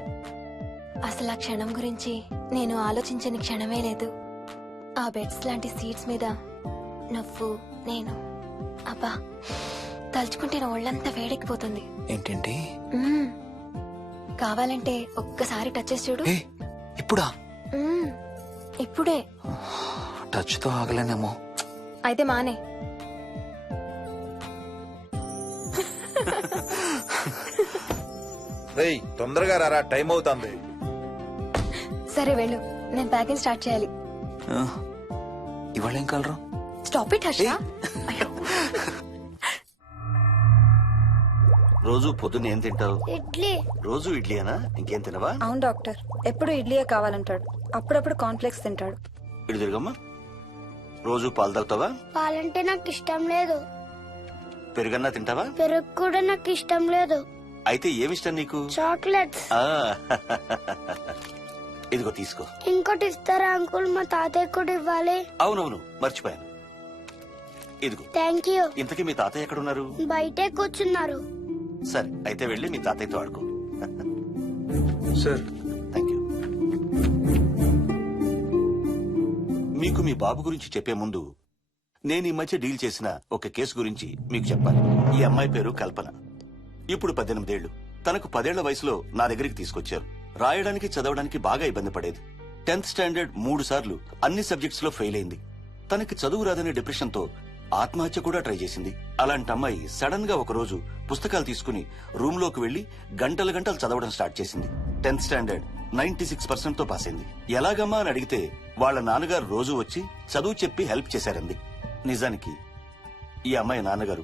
అసలు ఆ క్షణం గురించి నేను ఆలోచించని క్షణమే లేదు. ఆ బెడ్స్ లాంటి సీట్స్ మీద నువ్వు నేను, అబ్బా తలుచుకుంటే నా ఒళ్ళంతా వేడెక్కిపోతుంది. ఏంటంటే మ్మ్. కావాలంటే ఒక్కసారి టచ్ చేసి చూడు. ఏ ఇప్పుడా? మ్మ్. ఇప్పుడే. టచ్ తో ఆగలేనేమో. అయితే మానే. రేయ్ తొందరగా రారా, టైం అవుతుంది. సరే వెళ్ళు, నేను ప్యాకింగ్ స్టార్ట్ చేయాలి. ఇవాళ ఏం కలరు? Stop it Harsha. రోజు పొద్దున్న ఏం తింటావు? ఇడ్లీ. రోజు ఇడ్లీనా? ఇంకేం తినవా? అవును డాక్టర్, ఎప్పుడు ఇడ్లీయే కావాలంటాడు. అప్పుడప్పుడు కాన్ఫ్లెక్స్ తింటాడు. ఇటు తిరగమ్మా. రోజు పాలు తాగుతావా? పాలంటే నాకు ఇష్టం లేదు. పెరుగన్నా తింటావా? పెరుగు కూడా నాకు ఇష్టం లేదు. అయితే ఏమిష్టం నీకు? చాక్లెట్స్. ఆ, ఇదిగో తీసుకో. ఇంకోటి ఇస్తారా అంకుల్? మా తాతయ్య కూడా ఇవ్వాలి. అవునవును మర్చిపోయాను. ఇదిగో. Thank you. ఇంతకీ మీ తాతయ్య ఎక్కడున్నారు? బయటే కూర్చున్నారు. సరే అయితే వెళ్ళి మీ తాతయ్యతో ఆడుకో. Sir thank you. మీకు మీ బాబు గురించి చెప్పే ముందు నేను ఈ మధ్య డీల్ చేసిన ఒక కేసు గురించి మీకు చెప్పాలి. ఈ అమ్మాయి పేరు కల్పన. ఇప్పుడు 18 ఏళ్లు. తనకు 10 ఏళ్ల వయసులో నా దగ్గరికి తీసుకొచ్చారు. రాయడానికి చదవడానికి బాగా ఇబ్బంది పడేది. 10th స్టాండర్డ్ 3 సార్లు అన్ని సబ్జెక్ట్స్ లో ఫెయిల్ అయింది. తనకి చదువు రాదనే డిప్రెషన్ తో ఆత్మహత్య కూడా ట్రై చేసింది. అలాంటి అమ్మాయి సడన్ గా ఒక రోజు పుస్తకాలు తీసుకుని రూమ్ లోకి వెళ్లి గంటలు గంటలు చదవడం స్టార్ట్ చేసింది. 10th స్టాండర్డ్ 96% తో పాస్ అయింది. ఎలాగమ్మా అని అడిగితే వాళ్ళ నాన్నగారు రోజు వచ్చి చదువు చెప్పి హెల్ప్ చేశారంది. నిజానికి ఈ అమ్మాయి నాన్నగారు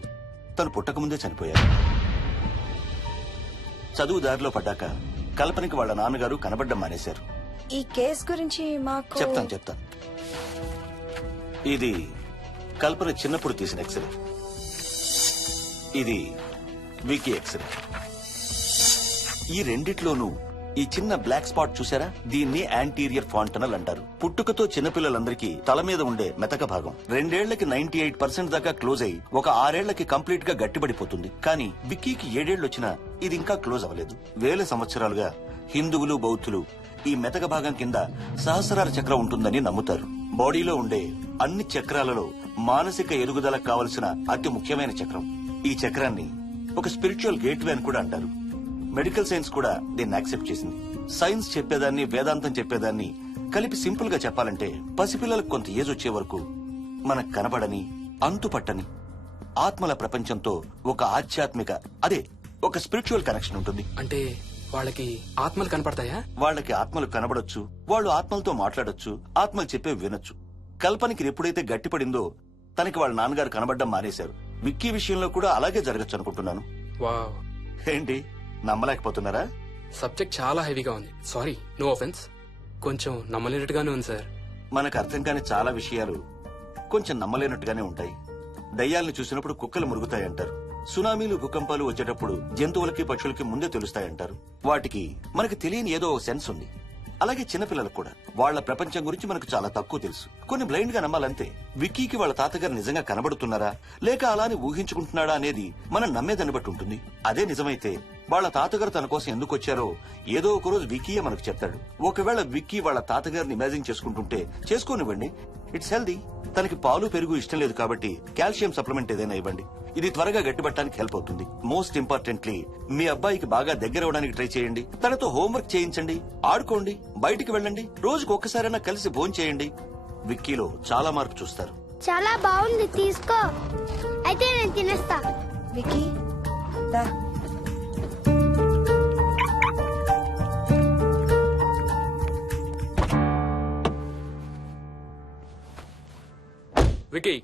తను పుట్టకముందే చనిపోయారు. చదువు దారిలో పడ్డాక కల్పనకి వాళ్ళ నాన్నగారు కనబడ్డం మానేశారు. ఈ కేస్ గురించి మాకు చెప్తాను. ఇది కల్పన చిన్నప్పుడు తీసిన ఎక్స్రే. ఇది వికీ ఎక్స్రే. ఈ రెండిట్లోనూ ఈ చిన్న బ్లాక్ స్పాట్ చూసారా? దీన్ని యాంటీరియర్ ఫాంటనల్ అంటారు. పుట్టుకతో చిన్నపిల్లలందరికీ తల మీద ఉండే మెతక భాగం 2 ఏళ్లకి 98% దాకా క్లోజ్ అయి ఒక 6 ఏళ్లకి కంప్లీట్ గా గట్టిపడిపోతుంది. కానీ విక్కీకి 7 ఏళ్లు వచ్చినా ఇది ఇంకా క్లోజ్ అవ్వలేదు. వేల సంవత్సరాలుగా హిందువులు బౌద్ధులు ఈ మెతక భాగం కింద సహస్రార చక్రం ఉంటుందని నమ్ముతారు. బాడీలో ఉండే అన్ని చక్రాలలో మానసిక ఎదుగుదలకు కావలసిన అతి ముఖ్యమైన చక్రం. ఈ చక్రాన్ని ఒక స్పిరిచువల్ గేట్వే అని కూడా అంటారు. మెడికల్ సైన్స్ కూడా దీన్ని యాక్సెప్ట్ చేసింది. సైన్స్ చెప్పేదాన్ని వేదాంతం చెప్పేదాన్ని కలిపి సింపుల్ గా చెప్పాలంటే పసిపిల్లలకు కొంత ఏజ్ వచ్చే వరకు మనకు కనబడని అంతుపట్టని ఆత్మల ప్రపంచంతో ఒక ఆధ్యాత్మిక అదే ఒక స్పిరిచువల్ కనెక్షన్ ఉంటుంది. అంటే వాళ్ళకి ఆత్మలు కనపడతాయా? వాళ్ళకి ఆత్మలు కనబడొచ్చు, వాళ్ళు ఆత్మలతో మాట్లాడొచ్చు, ఆత్మలు చెప్పే వినొచ్చు. కల్పనకి ఎప్పుడైతే గట్టిపడిందో తనకి వాళ్ళ నాన్నగారు కనబడ్డం మానేశారు. విక్కీ విషయంలో కూడా అలాగే జరగచ్చు అనుకుంటున్నాను. వావ్, ఏంటి నమ్మలేకపోతున్నారా? సబ్జెక్ట్ చాలా హెవీగా ఉంది. Sorry, no offence. కొంచెం నమ్మలేనట్టుగానే ఉంది సార్. మనకు అర్థం కాని చాలా విషయాలు కొంచెం నమ్మలేనట్టుగానే ఉంటాయి. దయ్యాలను చూసినప్పుడు కుక్కలు మురుగుతాయంటారు. సునామీలు భూకంపాలు వచ్చేటప్పుడు జంతువులకి పక్షులకి ముందే తెలుస్తాయంటారు. వాటికి మనకి తెలియని ఏదో సెన్స్ ఉంది. అలాగే చిన్నపిల్లలకు కూడా వాళ్ళ ప్రపంచం గురించి మనకు చాలా తక్కువ తెలుసు. కొన్ని బ్లైండ్ గా నమ్మాలంతే. విక్కీకి వాళ్ళ తాతగారు నిజంగా కనబడుతున్నారా లేక అలానే ఊహించుకుంటున్నాడా అనేది మనం నమ్మేదాన్ని బట్టి ఉంటుంది. అదే నిజమైతే వాళ్ళ తాతగారు తన కోసం ఎందుకు వచ్చారో ఏదో ఒక రోజు విక్కీయే మనకు చెప్తాడు. ఒకవేళ విక్కీ వాళ్ళ తాతగారిని ఇమాజిన్ చేసుకుంటుంటే చేసుకోనివ్వండి, ఇట్స్ హెల్దీ. తనకి పాలు పెరుగు ఇష్టం లేదు కాబట్టి కాల్షియం సప్లిమెంట్ ఏదైనా ఇవ్వండి. ఇది త్వరగా గట్టిపట్టడానికి హెల్ప్ అవుతుంది. మోస్ట్ ఇంపార్టెంట్లీ మీ అబ్బాయికి బాగా దగ్గర అవడానికి ట్రై చేయండి. తనతో హోంవర్క్ చేయించండి, ఆడుకోండి, బయటికి వెళ్ళండి, రోజుకు ఒక్కసారైనా కలిసి భోజనం చేయండి. విక్కీలో చాలా మార్పు చూస్తారు. చాలా బాగుంది, తీసుకో. అయితే నేను తినేస్తా. విక్కీ దా. Vicky,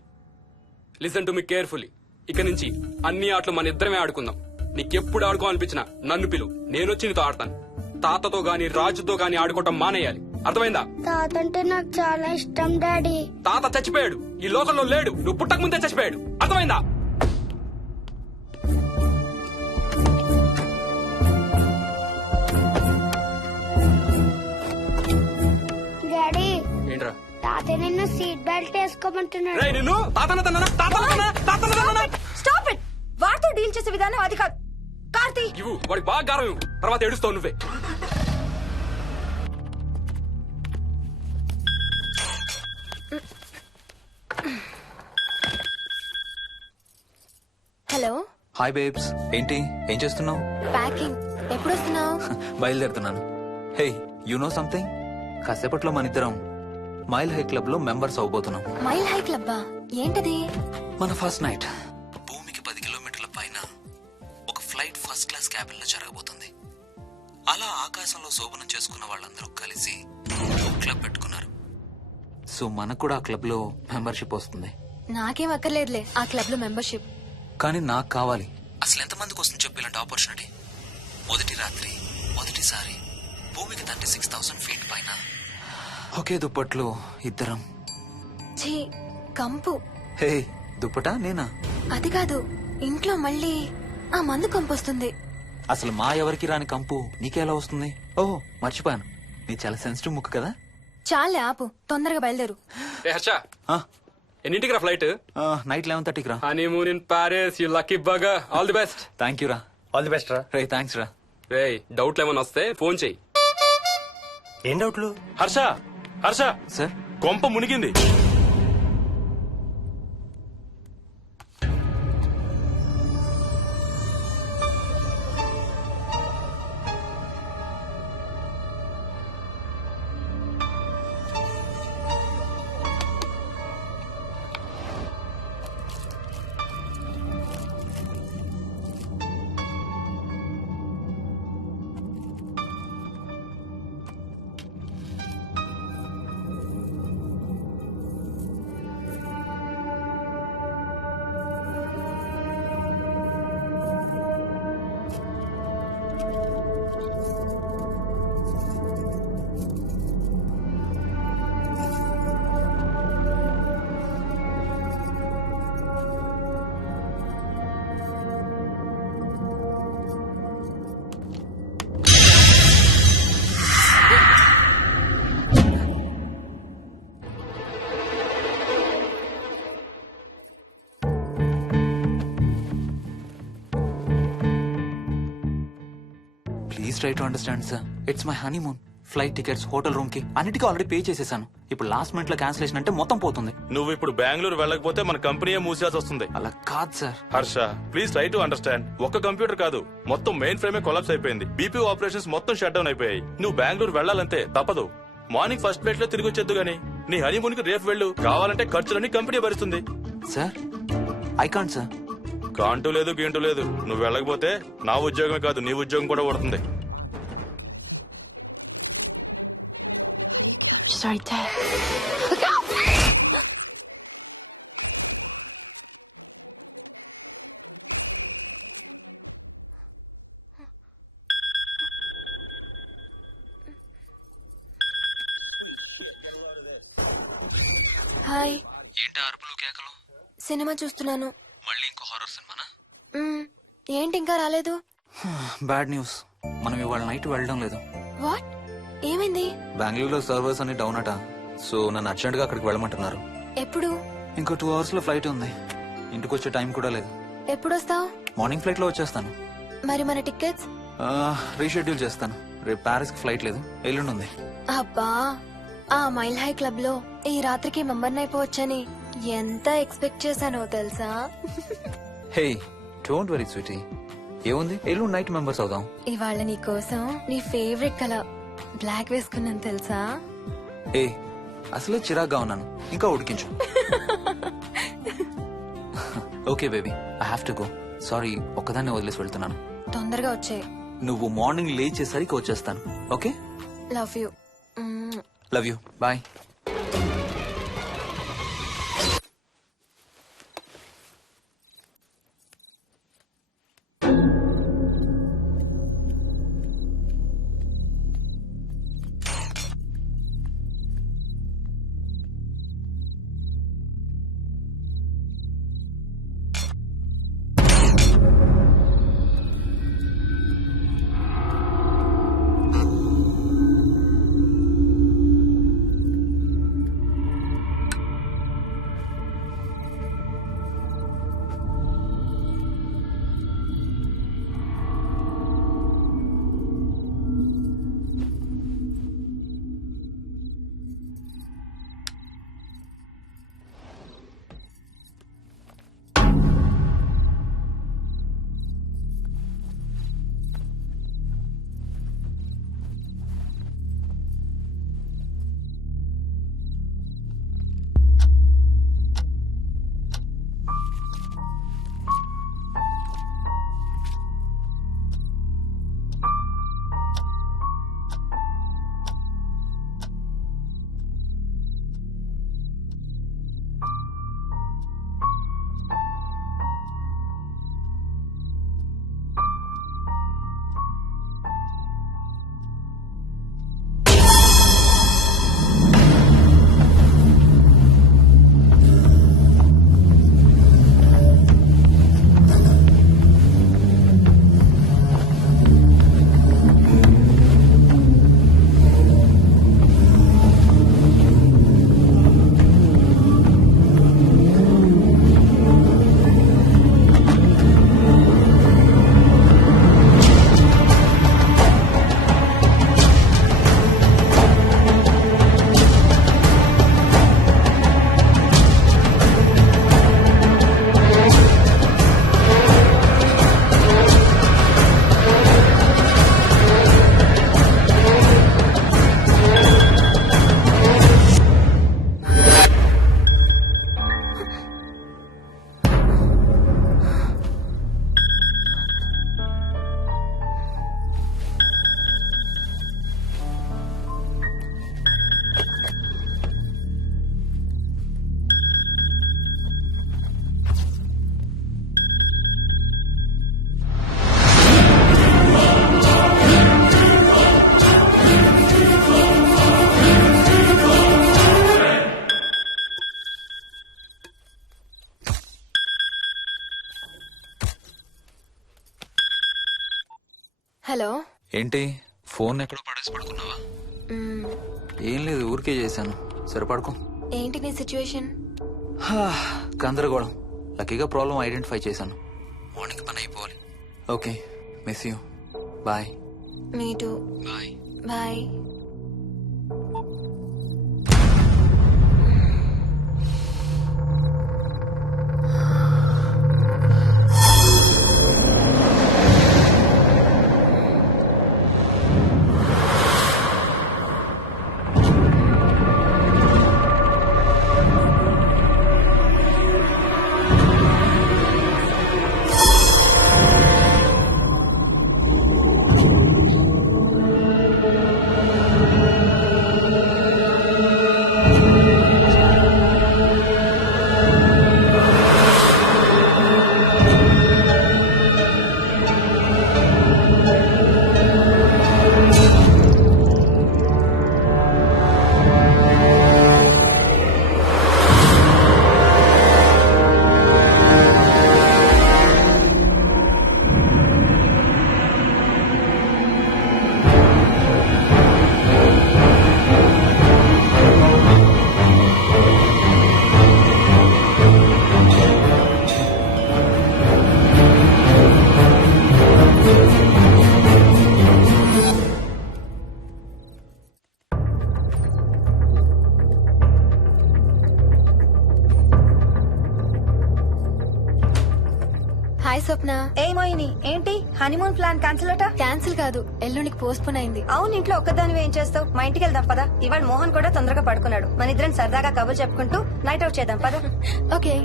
listen to me carefully. ఇక నుంచి అన్ని ఆటలు మన ఇద్దరమే ఆడుకుందాం. నీకెప్పుడు ఆడుకోవాలనిపించినా నన్ను పిలు, నేనొచ్చి నీతో ఆడతాను. తాతతో గాని రాజుతో గాని ఆడుకోవటం మానేయాలి, అర్థమైందా? తాత అంటే నాకు చాలా ఇష్టం డాడీ. తాత చచ్చిపోయాడు, ఈ లోకంలో లేడు. నువ్వు పుట్టక ముందే చచ్చిపోయాడు, అర్థమైందా? డాడీ, ఏంట్రా? తాత నిన్ను సీట్ బెల్ట్ వేసుకోమంటున్నాడు. రేయ్, నిన్ను స్టాప్ ఇట్. వాడితో డీల్ చేసే విధానం అది కాదు. కార్తీ, ఇవ్వు, వాడికి బాగా గారం ఇవ్వు, తర్వాత ఏడుస్తావు నువ్వే. హలో, హాయ్ బేబ్స్, ఏంటి ఏం చేస్తున్నావు? ప్యాకింగ్. ఎప్పుడు వస్తున్నావు? బయలుదేరుతున్నాను. Hey, you know something? కాసేపట్లో మన ఇద్దరం మైల్ హై క్లబ్ లో మెంబర్స్ అవబోతున్నాం. మైల్ హై క్లబ్బా? ఏంటది? మన ఫస్ట్ నైట్ భూమికి 10 కిలోమీటర్ల పైన ఒక ఫ్లైట్ ఫస్ట్ క్లాస్ క్యాబిన్ లో జరగబోతుంది. అలా ఆకాశంలో శోభనం చేసుకున్న వాళ్ళందరూ కలిసి క్లబ్ పెట్టుకున్నారు. సో మనకు కూడా ఆ క్లబ్ లో మెంబర్షిప్ వస్తుంది. నాకేం అక్కర్లేదులే ఆ క్లబ్ లో మెంబర్షిప్. కానీ నాకు కావాలి. అసలు ఎంతమందికి వస్తుంది చెప్పు ఇలాంటి ఆపర్చునిటీ? మొదటి రాత్రి, మొదటిసారి భూమికి 36,000 ఫీట్ పైన ఒకే దుప్పట్లో ఇద్దరం. ఛీ, కంపు. హే, దుప్పటా నేనా? అది కాదు, ఇంట్లో మళ్ళీ ఆ మందు కంపు వస్తుంది. అసలు మా ఎవరికి రాని కంపు నీకెలా వస్తుంది? ఓహో, మర్చిపోయాను, నీ చాలా సెన్సిటివ్ ముక్కు కదా. చాలే ఆపు, తొందరగా బయలుదేరు. రే హర్ష, ఆ, ఎన్నింటికి రా ఫ్లైట్? నైట్ 11:30కి రా. Honeymoon in Paris, you lucky bugger. All the best. Thank you రా. ఆల్ ది బెస్ట్ రా. రే, థ్యాంక్స్ రా. రే, డౌట్లు ఏమైనా వస్తే ఫోన్ చెయ్యి. ఏం డౌట్లు? హర్ష, హర్ష, సార్, కొంప మునిగింది. Please try to understand sir. It's my honeymoon. Flight tickets, hotel room కి అన్నిటికీ ఆల్రెడీ పే చేసేసాను. ఇప్పుడు లాస్ట్ మినిట్ లో క్యాన్సిలేషన్ అంటే మొత్తం పోతుంది. నువ్వు ఇప్పుడు బెంగళూరు వెళ్ళకపోతే మన కంపెనీయే మూసేయాల్సి వస్తుంది. అలా కాదు sir. Harsha, please try to understand. ఒక్క కంప్యూటర్ కాదు, మొత్తం మెయిన్ ఫ్రేమే కొలాప్స్ అయిపోయింది. బీపీ ఆపరేషన్స్ మొత్తం షట్ డౌన్ అయిపోయాయి. నువ్వు బెంగళూరు వెళ్ళాలంటే తప్పదు. మార్నింగ్ ఫస్ట్ ఫ్లైట్ లో తిరిగి వచ్చేద్దు గానీ నీ హనీమూన్ కి రేపు వెళ్ళు. కావాలంటే ఖర్చులన్నీ కంపెనీ భరిస్తుంది. Sir, I can't sir. కాంటూ లేదు, గీంటూ లేదు. నువ్వు వెళ్ళకపోతే నా ఉద్యోగమే కాదు, నీ ఉద్యోగం కూడా పడుతుంది. Sorry, Dad. హాయ్. ఏంటి అరుపులు కేకలు? సినిమా చూస్తున్నాను. మళ్ళీ ఇంకో హారర్ సినిమానా? ఏంటి ఇంకా రాలేదు? బ్యాడ్ న్యూస్, మనం ఇవాళ నైట్ వెళ్ళడం లేదు. వాట్? ఏమైంది? బెంగళూరులో సర్వర్స్ అన్ని డౌన్ అట, సో నన్ను అర్జెంట్ గా అక్కడికి వెళ్ళమంటున్నారు. ఎప్పుడు? ఇంకో 2 hours లో ఫ్లైట్ ఉంది. ఇంటికి వచ్చే టైం కూడా లేదు. ఎప్పుడొస్తావు? మార్నింగ్ ఫ్లైట్ లో వచ్చేస్తాను. మరి మన టికెట్స్? రీషెడ్యూల్ చేస్తాను. రేపు ప్యారిస్ కి ఫ్లైట్ లేదు, ఎల్లుండి ఉంది. అబ్బా, ఆ మైల్ హై క్లబ్ లో ఈ రాత్రికి మెంబర్ అయిపోవచ్చని ఎంత ఎక్స్పెక్ట్ చేశానో తెలుసా? హే డోంట్ వరీ స్వీటీ, ఏముంది, ఎల్లుండి నైట్ మెంబర్స్ అవుదాం. ఇవాళ నీ కోసం నీ ఫేవరెట్ కలర్ బ్లాక్ వేసుకున్నాను తెలుసా? ఏ అసలే చిరాగ్గా ఉన్నాను, ఇంకా ఉడికించు. Okay baby, I have to go. Sorry, ఒక్కదాన్ని వదిలేసి వెళ్తున్నాను. తొందరగా వచ్చే. నువ్వు మార్నింగ్ లేచేసరికి వచ్చేస్తాను. Okay, love you. Love you, bye. Hello. ఏంటి, ఫోన్ ఎక్కడో పడేసి పడుకున్నావా? ఏం లేదు, ఊరికే చేశాను. సరే పడుకో. ఏంటి నీ సిచ్యువేషన్? గందరగోళం. లక్కీగా ప్రాబ్లం ఐడెంటిఫై చేశాను. మార్నింగ్ పని అయిపోవాలి. Okay, miss you. Bye. Me too. Bye. Bye. Swapna. ఏ మోయిని ఏంటి హనీమూన్ ప్లాన్ క్యాన్సిల్ అట? క్యాన్సిల్ కాదు, ఎల్లుండికి పోస్ట్ పోన్ అయింది. అవును, ఇంట్లో ఒక్కదానివి ఏం చేస్తావు? మా ఇంటికి వెళ్దాం పదా. ఇవాళ మోహన్ కూడా తొందరగా పడుకున్నాడు. మన ఇద్దరం సరదాగా కబుర్లు చెప్పుకుంటూ నైట్ అవుట్ చేద్దాం పదా. ఓకే.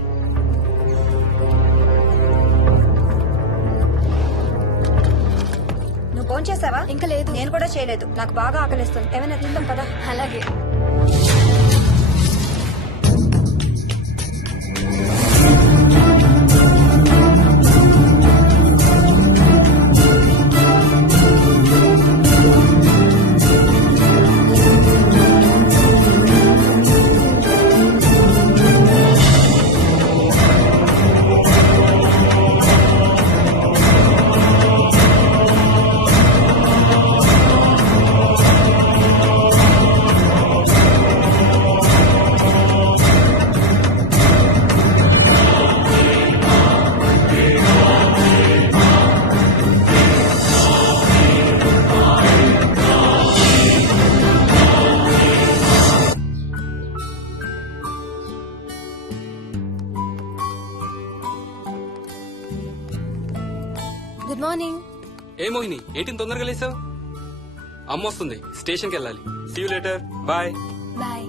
నువ్వు ఫోన్ చేసావా? ఇంకా లేదు. నేను కూడా చేయలేదు. నాకు బాగా ఆకలిస్తుంది. ఏమైనా తిందాం పదా. అలాగే. Good morning. ఏ మోహిని ఏంటి తొందరగా లేసావు? అమ్మ వస్తుంది, స్టేషన్కి వెళ్ళాలి. See you later. Bye. Bye.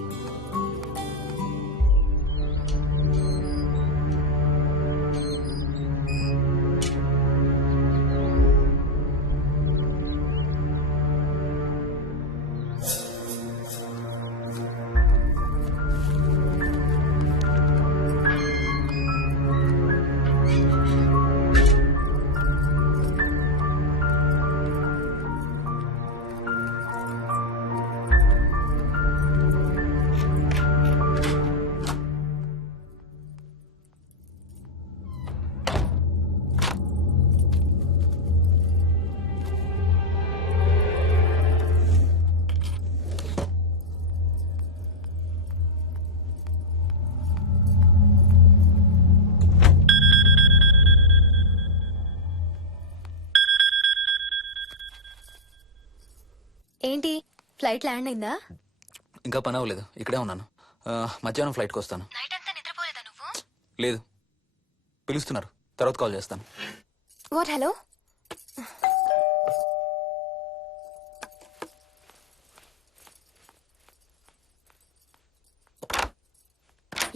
ఏంటి ఫ్లైట్ ల్యాండ్ అయిందా? ఇంకా పని అవ్వలేదు, ఇక్కడే ఉన్నాను. మధ్యాహ్నం ఫ్లైట్కి వస్తాను. నైట్ అంతా నిద్రపోలేదా నువ్వు? లేదు, పిలుస్తున్నారు, తర్వాత కాల్ చేస్తాను. వాట్? హలో.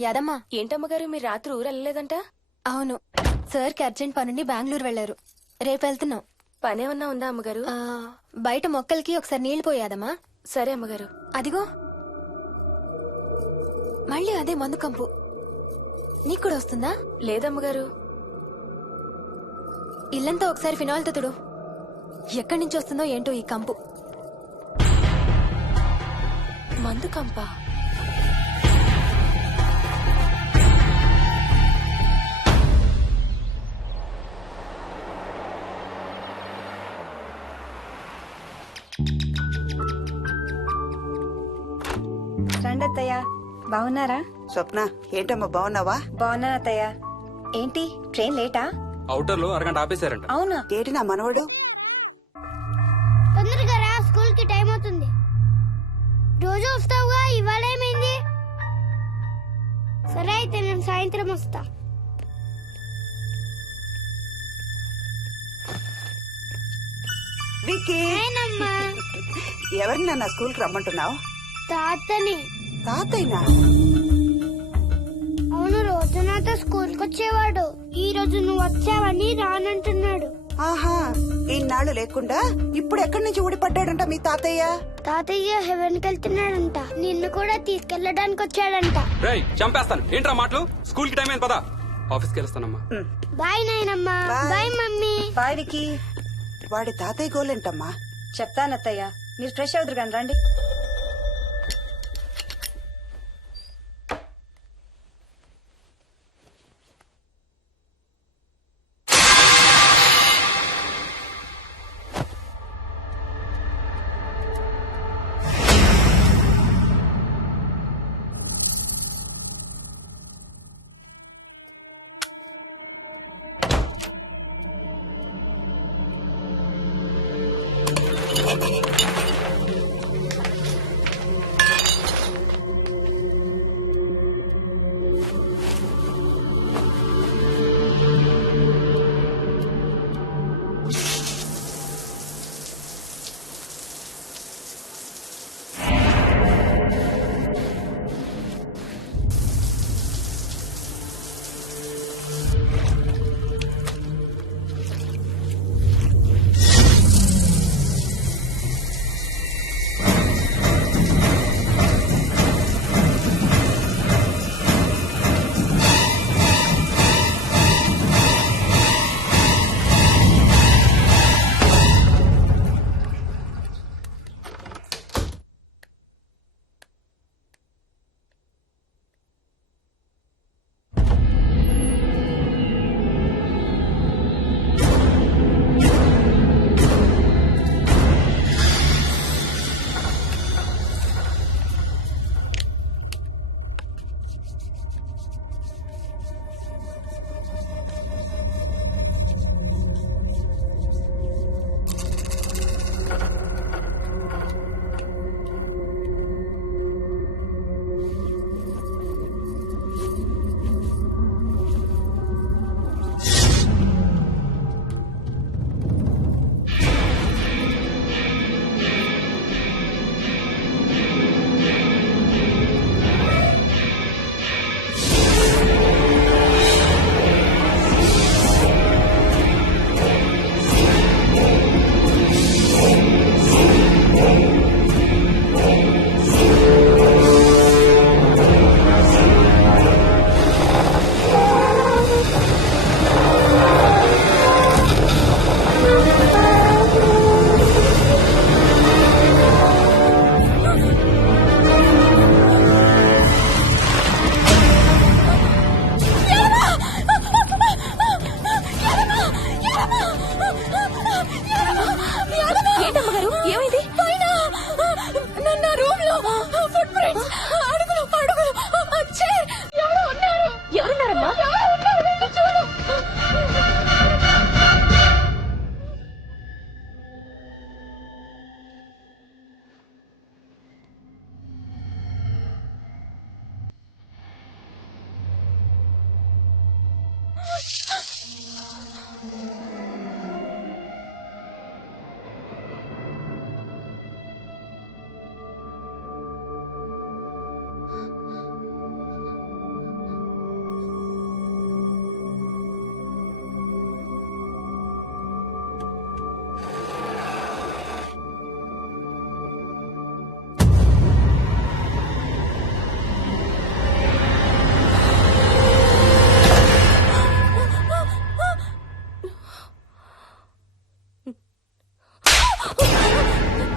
యాదమ్మా. ఏంటమ్మగారు మీరు రాత్రి ఊరు వెళ్ళలేదంట? అవును, సార్కి అర్జెంట్ పనుండి బెంగళూరు వెళ్లారు. రేపు వెళ్తున్నాం. పనేమన్నా ఉందా అమ్మగారు? బయట మొక్కలకి ఒకసారి నీళ్లు పోయాదమ్మా. సరే అమ్మగారు. అదిగో మళ్ళీ అదే మందు కంపు. నీకు కూడా వస్తుందా? లేదమ్మగారు. ఇల్లంతా ఒకసారి ఫినాయిల్తో తుడు. ఎక్కడి నుంచి వస్తుందో ఏంటో ఈ కంపు. మందు కంపా? రండి అత్తయ్య. బాగున్నారా? స్వప్న ఏంటమ్మా బాగున్నావా? బాగున్నాను అత్తయ్య. ఏంటి ట్రైన్ లేటా? అవుటర్ లో అరగంట ఆపేశారంట. అవునా? ఏంటి నా మనవడు? తొందరగా రా, స్కూల్ కి టైం అవుతుంది. రోజు వస్తావుగా, ఇవాళ ఏమైంది? సరే అయితే నేను సాయంత్రం వస్తా. విక్కీ, నేనమ్మా. ఎవరిని నా స్కూల్ కి రమ్మంటున్నావు? తాతని. తాతయ్యనా? అవును, రోజు నాతో స్కూల్ కి వచ్చేవాడు. ఈ రోజు నువ్వు వచ్చావని రానంటున్నాడు. ఆహా, ఇన్నాళ్ళు లేకుండా ఇప్పుడు ఎక్కడి నుంచి ఊడిపడ్డాడంట మీ తాతయ్య? తాతయ్య హెవెన్ కి వెళ్తున్నాడంట. నిన్ను కూడా తీసుకెళ్లడానికి వచ్చాడంట. రేయ్ చంపేస్తాను. ఏంట్రా మాటలు? స్కూల్ కి టైం అయింది, పదా. ఆఫీస్కి వెళ్తానమ్మా. బాయ్ నాయనమ్మా. Bye mummy. బాయ్ వికీ. వాడి తాతయ్య గోలేంటమ్మా? చెప్తానత్తయ్య, మీరు ఫ్రెష్ అవుతురు కానీ రండి.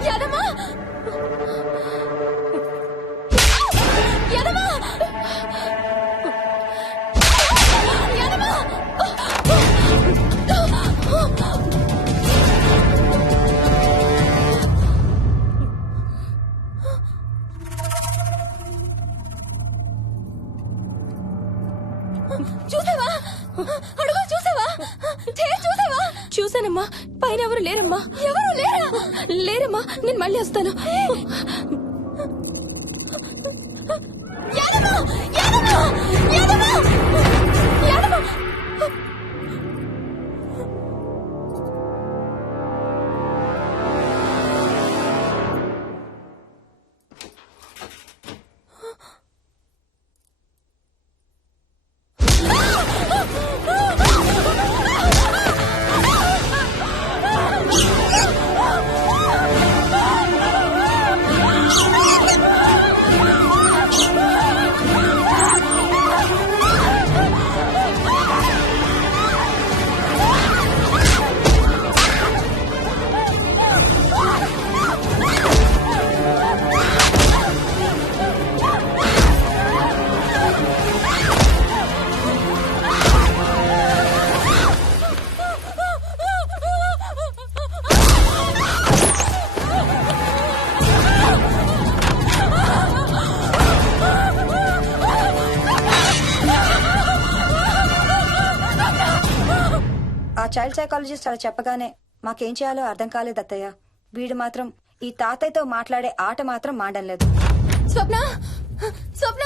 యాదమ్మా యాదమ్మా యాదమ్మా చూసావా అడుగు చూసావా చూసావా? చూసానమ్మా, పైన ఎవరు లేరమ్మా. ఎవరు లేరా? లేరమ్మా, నేను మళ్ళీ వస్తాను. యాదమ్మా యాదమ్మా యాదమ్మా యాదమ్మా ఆ చైల్డ్ సైకాలజిస్ట్ అలా చెప్పగానే మాకేం చేయాలో అర్థం కాలేదు అత్తయ్య. వీడు మాత్రం ఈ తాతయ్యతో మాట్లాడే ఆట మాత్రం మాండం లేదు. స్వప్న స్వప్న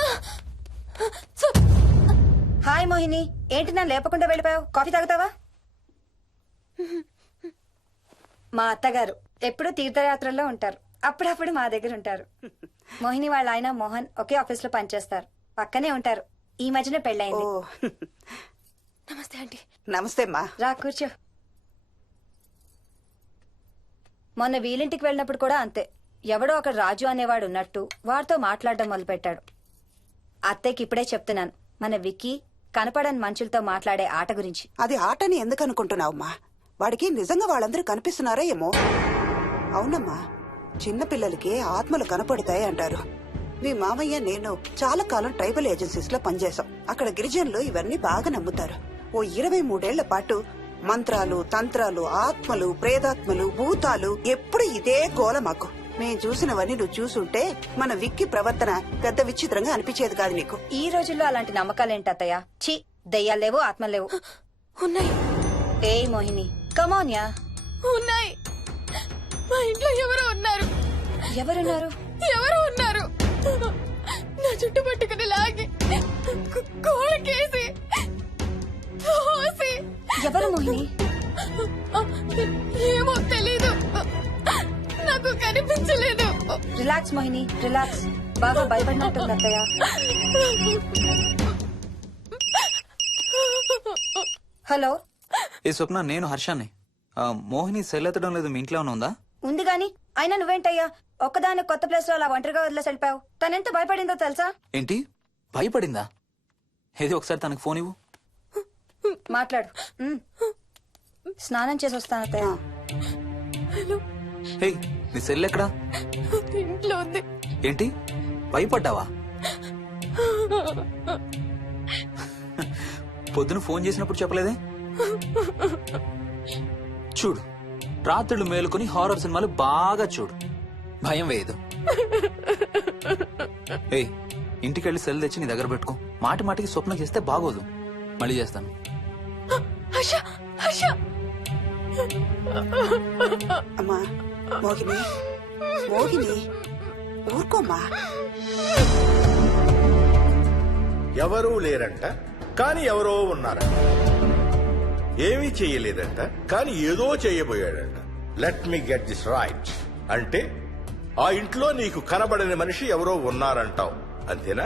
హాయ్ మోహిని, ఏంటి నన్ను లేపకుండా వెళ్ళిపోయావు? కాఫీ తాగుతావా? మా అత్తగారు ఎప్పుడూ తీర్థయాత్రల్లో ఉంటారు, అప్పుడప్పుడు మా దగ్గర ఉంటారు. మోహిని వాళ్ళ ఆయన మోహన్ ఒకే ఆఫీస్ లో పనిచేస్తారు, పక్కనే ఉంటారు. ఈ మధ్యన పెళ్ళైంది. నమస్తే ఆంటీ. నమస్తే అమ్మా. రా కూర్చో. మొన్న వీలింటికి వెళ్ళినప్పుడు కూడా అంతే. ఎవడో ఒక రాజు అనేవాడు ఉన్నట్టు వాడితో మాట్లాడడం మొదలుపెట్టాడు. అత్తయ్యకి ఇప్పుడే చెప్తున్నాను, మన విక్కీ కనపడని మనుషులతో మాట్లాడే ఆట గురించి. అది ఆటని ఎందుకు అనుకుంటున్నావమ్మా? వాడికి నిజంగా వాళ్ళందరూ కనిపిస్తున్నారా ఏమో. అవునమ్మా, చిన్నపిల్లలకి ఆత్మలు కనపడతాయి అంటారు. మీ మామయ్య నేను చాలా కాలం ట్రైబల్ ఏజెన్సీస్ లో పనిచేశాం. అక్కడ గిరిజనులు ఇవన్నీ బాగా నమ్ముతారు. ఓ 23 ఏళ్ల పాటు మంత్రాలు, తంత్రాలు, ఆత్మలు, ప్రేతాత్మలు, భూతాలు, ఎప్పుడు ఇదే గోల మాకు. మేం చూసినవన్నీ నువ్వు చూసుంటే మన విక్కీ ప్రవర్తన పెద్ద విచిత్రంగా అనిపించేది కాదు నీకు. ఈ రోజుల్లో అలాంటి నమ్మకాలేంటి అత్తయ్య? ఛీ, దెయ్యాలేవు, ఆత్మలేవు. ఉన్నాయి. ఏ మోహిని, కమోన్యా. ఉన్నాయి. మా ఇంట్లో ఎవరో ఉన్నారు. ఎవరున్నారు? ఎవరు ఉన్నారు? నా చుట్టు పట్టుకుని లాగి కోళ్ళకేసి తోసి. ఎవరు మోహిని? ఏమో తెలీదు, నాకు కనిపించలేదు. Relax Mohini, relax. బాగా భయపడినట్టుంది అత్తయ్య. హలో. ఏ స్వప్న, నేను హర్షాన్ని. మోహిని సెల్ ఎత్తడం లేదు, మీ ఇంట్లో ఉందా? ఉంది గాని అయినా నువ్వేంటయ్యా ఒక్కదాని కొత్త ప్లేస్ లో అలా ఒంటరిగా వదిలేసి వెళ్ళిపోయావు? తనెంత భయపడిందో తెలుసా? ఏంటి, భయపడిందా? ఏది ఒకసారి తనకు ఫోన్ ఇవ్వు. మాట్లాడు. స్నానం చేసి వస్తాను అత్తయ్య. హే, నీ సెల్ ఎక్కడా? ఇంట్లో ఉంది. ఏంటి, భయపడ్డావా? పొద్దున ఫోన్ చేసినప్పుడు చెప్పలేదే? చూడు, రాత్రులు మేలుకొని హారర్ సినిమాలు బాగా చూడు, భయం వేయదు. ఏయ్, ఇంటికెళ్ళి సెల్ తెచ్చి నీ దగ్గర పెట్టుకో. మాటి మాటికి స్వప్నం చేస్తే బాగోదు. మళ్ళీ చేస్తాను. అమ్మా మోహిని, మోహిని ఊరుకోమ్మా. ఎవరూ లేరంట, కానీ ఎవరో ఉన్నారంట. ఏమీ చెయ్యలేదంట, కానీ ఏదో చెయ్యబోయాడంట. Let me get this right. అంటే ఆ ఇంట్లో నీకు కనబడని మనిషి ఎవరో ఉన్నారంటావు, అంతేనా?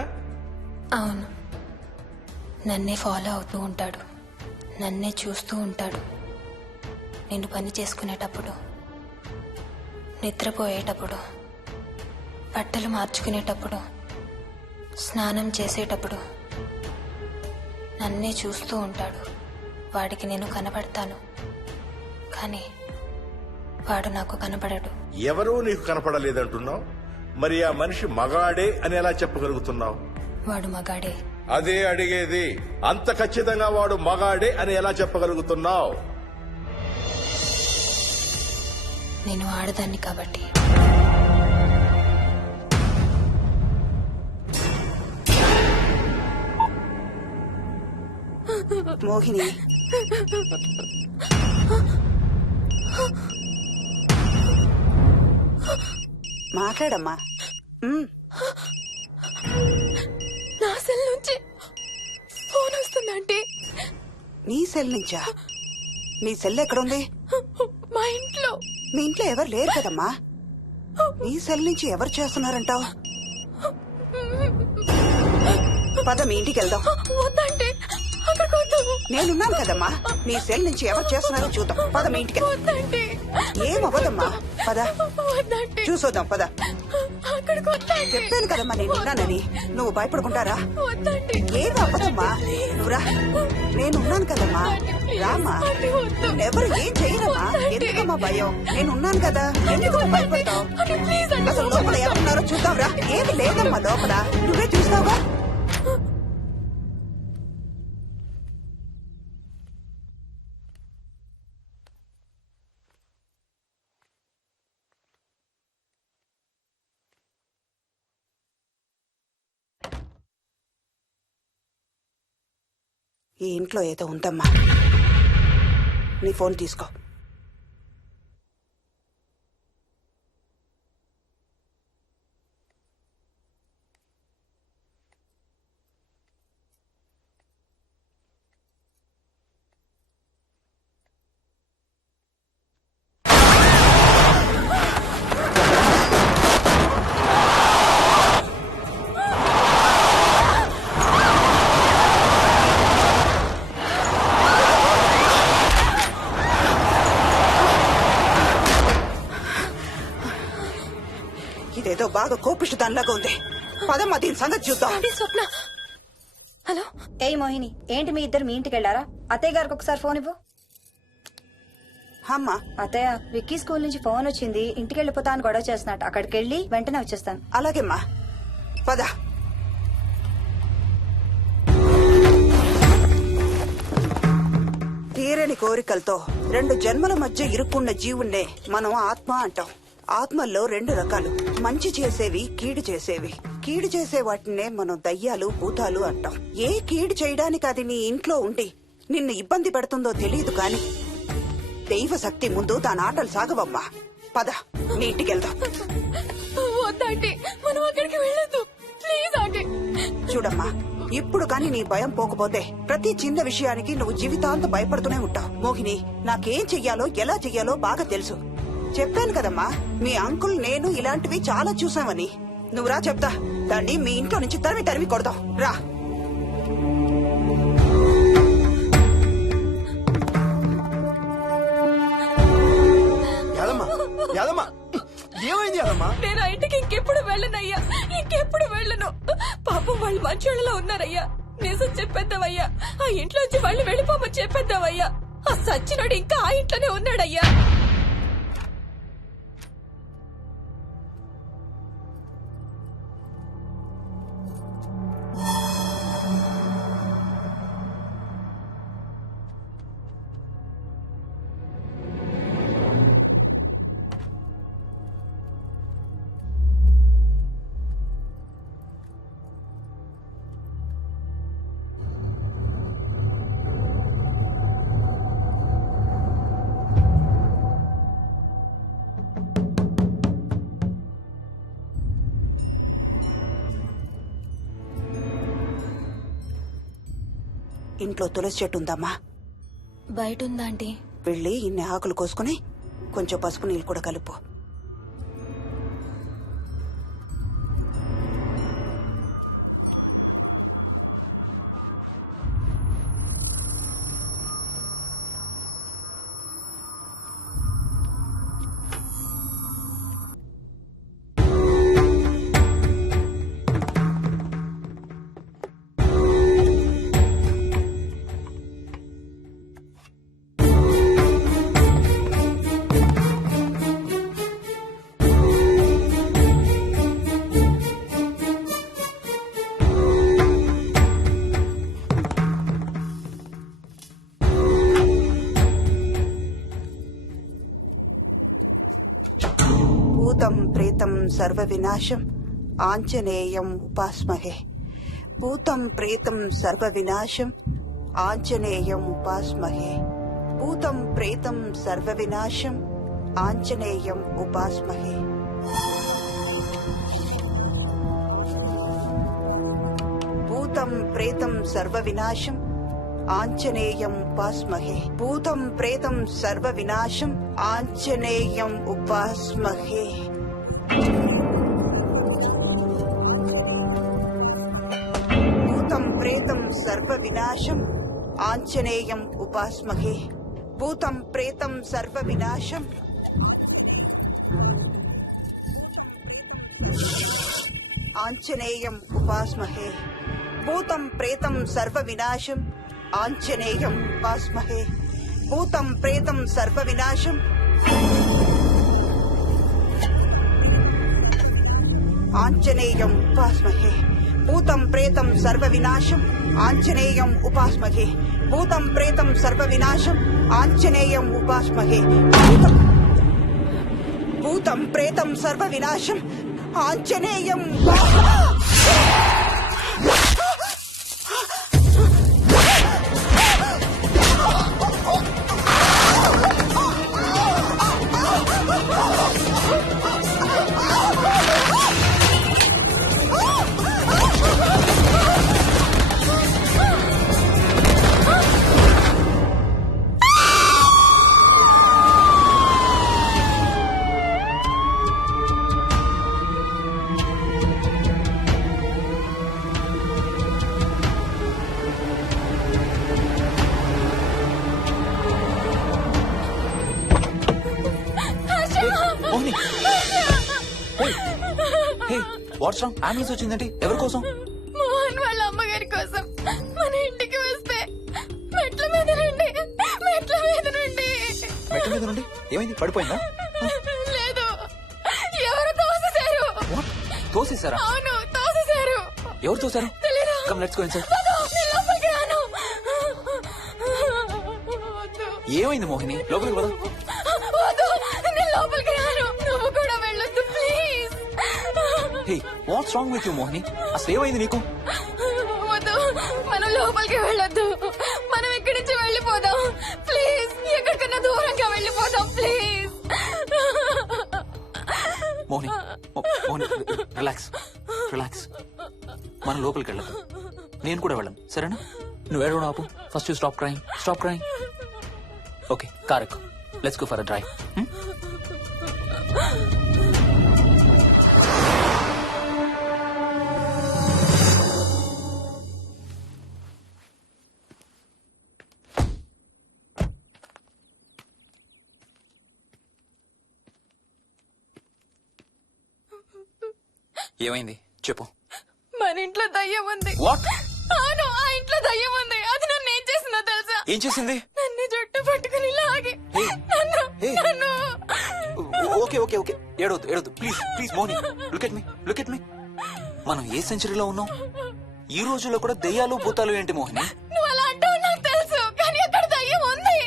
అవును. నన్నే ఫాలో అవుతూ ఉంటాడు, నన్నే చూస్తూ ఉంటాడు. నేను పని చేసుకునేటప్పుడు, నిద్రపోయేటప్పుడు, బట్టలు మార్చుకునేటప్పుడు, స్నానం చేసేటప్పుడు నన్నే చూస్తూ ఉంటాడు. వాడికి నేను కనబడతాను, కానీ వాడు నాకు కనపడడు. ఎవరూ నీకు కనపడలేదంటున్నావు, మరి ఆ మనిషి మగాడే అని ఎలా చెప్పగలుగుతున్నావు? వాడు మగాడే. అదే అడిగేది, అంత ఖచ్చితంగా వాడు మగాడే అని ఎలా చెప్పగలుగుతున్నావు? నేను ఆడదాన్ని కాబట్టి. మోహిని, మాట్లాడమ్మా. నా సెల్ నుంచి ఫోన్ వస్తుందంటే. నీ సెల్ నుంచా? నీ సెల్ ఎక్కడుంది? మా ఇంట్లో. మీ ఇంట్లో ఎవరు లేరు కదమ్మా. నీ సెల్ నుంచి ఎవరు చేస్తున్నారంటావు? పద మీ ఇంటికి వెళ్దాం. వద్దంటే అక్కడికి వద్దాము. నేనున్నాను కదమ్మా. నీ సెల్ నుంచి ఎవరు చేస్తున్నారో చూద్దాం. పద మీ ఇంటికి. వద్దంటే ఏమవ్వదమ్మా, పద వద్దంటే చూసొద్దాం. పద. అక్కడికి వద్దంటే. చెప్పాను కదమ్మా నేనున్నానని. నువ్వు భయపడుకుంటారా? వద్దంటే. ఏం అవ్వదమ్మా, నువ్వురా. నేనున్నాను కదమ్మా, రామా. ఎవరు ఏం చేయరమ్మా. ఎందుకమ్మా భయం? నేనున్నాను కదా, ఎందుకు భయపడతావు? అసలు లోపల ఎవరున్నారో చూద్దాంరా. ఏమి లేదమ్మా లోపల, నువ్వే చూస్తావా? ఈ ఇంట్లో ఏదో ఉందమ్మా. నీ ఫోన్ తీసుకో. ఇదేదో బాగా కోపిష్టి దానిలాగా ఉంది. పదమ్మా దీని సంగతి చూద్దాం. స్వప్న. హలో. ఏయ్ మోహిని, ఏంటి మీ ఇద్దరు మీ ఇంటికి వెళ్లారా? అత్తయ్య గారికి ఒకసారి ఫోన్ ఇవ్వు. అమ్మా. అత్తయ్య, విక్కీ స్కూల్ నుంచి ఫోన్ వచ్చింది, ఇంటికి వెళ్ళిపోతా అని గొడవ చేస్తున్నట్టు. అక్కడికి వెళ్ళి వెంటనే వచ్చేస్తాను. అలాగేమ్మా, పద. తీరని కోరికలతో 2 జన్మల మధ్య ఇరుక్కున్న జీవుణ్ణే మనం ఆత్మ అంటాం. ఆత్మల్లో 2 రకాలు, మంచి చేసేవి, కీడు చేసేవి. కీడు చేసే వాటినే మనం దయ్యాలు, భూతాలు అంటాం. ఏ కీడు చేయడానికి అది నీ ఇంట్లో ఉండి నిన్ను ఇబ్బంది పెడుతుందో తెలియదు కాని దైవ శక్తి ముందు దాని ఆటలు సాగవమ్మా. పద నీ ఇంటికి వెళ్దాం. వద్దంటే మనం అక్కడికి వెళ్ళొద్దు. ప్లీజ్ అంటే. చూడమ్మా, ఇప్పుడు కాని నీ భయం పోకపోతే ప్రతి చిన్న విషయానికి నువ్వు జీవితాంతం భయపడుతూనే ఉంటావు. మోహిని, నాకేం చెయ్యాలో ఎలా చెయ్యాలో బాగా తెలుసు. చెప్పాను కదమ్మా, మీ అంకుల్ నేను ఇలాంటివి చాలా చూసామని. నువ్వు రా చెప్తా. దాన్ని మీ ఇంట్లో నుంచి తరిమి కొడదాం. రా. ఏమైంది యాదమ్మా? నేను ఆ ఇంటికి ఇంకెప్పుడు వెళ్ళనయ్యా, ఇంకెప్పుడు వెళ్ళను. పాపం వాళ్ళు మంచోళ్ళలో ఉన్నారయ్యా. నిజం చెప్పేద్దామయ్యా, ఆ ఇంట్లోంచి వాళ్ళు వెళ్ళిపోమని చెప్పేద్దామయ్యా. ఆ సచ్చినోడు ఇంకా ఆ ఇంట్లోనే ఉన్నాడయ్యా. ఇంట్లో తులసి చెట్టు ఉందమ్మా. బయట ఉందా ఆంటీ? వెళ్ళి ఇన్ని ఆకులు కోసుకుని కొంచెం పసుపు నీళ్ళు కూడా కలుపు. భూతం ప్రేతం సర్వ వినాశం ఆంజనేయం ఉపాస్మహే. భూతం ప్రేతం సర్వ వినాశం ఆంజనేయం ఉపాస్మహే. భూతం ప్రేతం సర్వ వినాశం ఆంజనేయం ఉపాస్మహే. భూతం ప్రేతం సర్వ వినాశం ఆంజనేయం ఉపాస్మహే. భూతం ప్రేతం సర్వ వినాశం ఆంజనేయం ఉపాస్మహే. భూతం ప్రేతం సర్వ వినాశం ఆంజనేయం ఉపాస్మహే. భూతం ప్రేతం సర్వ వినాశం ఆంజనేయం ఉపాస్మహే. భూతం ప్రేతం సర్వ వినాశం ఆంజనేయం ఉపాస్మహే. భూతం ప్రేతం సర్వ వినాశం ఆంజనేయం ఉపాస్మహే. భూతం ప్రేతం సర్వ వినాశం ఆంజనేయం ఉపాస్మహే. భూతం ప్రేతం సర్వ వినాశం ఆంజనేయం ఉపాస్మహే. భూతం ప్రేతం సర్వ వినాశం Anjaneyam Mohini what's wrong? Ambulance వచ్చిందండి. ఎవరి కోసం? మోహన్ వాళ్ళ అమ్మగారి కోసం. మన ఇంటికి వస్తే మెట్ల మీద నుండి మెట్ల మీద నుండి ఏమైంది? పడిపోయిందా? లేదు, ఎవరు తోసేశారు. తోసేశారా? అవును, తోసేశారు. ఎవరు తోసారు? తెలీదు. Come let's go inside. నేను లోపలికి రాను. ఏమైంది మోహిని? లోపలికి పద. వద్దు, నేను లోపలికి రాను. నువ్వు కూడా వెళ్ళొద్దు please. Hey what's wrong with you Mohini? అసలు ఏమైంది నీకు? వద్దు, మనం లోపలికి వెళ్ళొద్దు. మనం ఇక్కడి నుంచి వెళ్ళిపోదాం ప్లీజ్. ఎక్కడికన్నా దూరంగా వెళ్ళిపోదాం please. Mohini Mohini relax relax. మనం లోపలికి వెళ్ళదు. నేను కూడా వెళ్ళను, సరేనా? నువ్వు ఏడవడం ఆపు. First you stop crying. Stop crying. Okay, car ఎక్కు. Let's go for a drive. ఏమైంది చెప్పు. మన ఇంట్లో దయ్యం ఉంది. వాట్? అవును, ఆ ఇంట్లో దయ్యం ఉంది. అది నన్ను ఏం చేసిందో తెలుసా? ఏం చేసింది? నన్ను జుట్టు పట్టుకుని లాగి నన్ను ఓకే ఓకే ఓకే, ఏడవద్దు ఏడవద్దు please please Mohini. Look at me, look at me. మనం ఏ సెంచరీలో ఉన్నాం? ఈ రోజుల్లో కూడా దెయ్యాలు భూతాలు ఏంటి మోహిని? నువ్వు అలా అంటావు నాకు తెలుసు, కానీ అక్కడ దయ్యం ఉంది.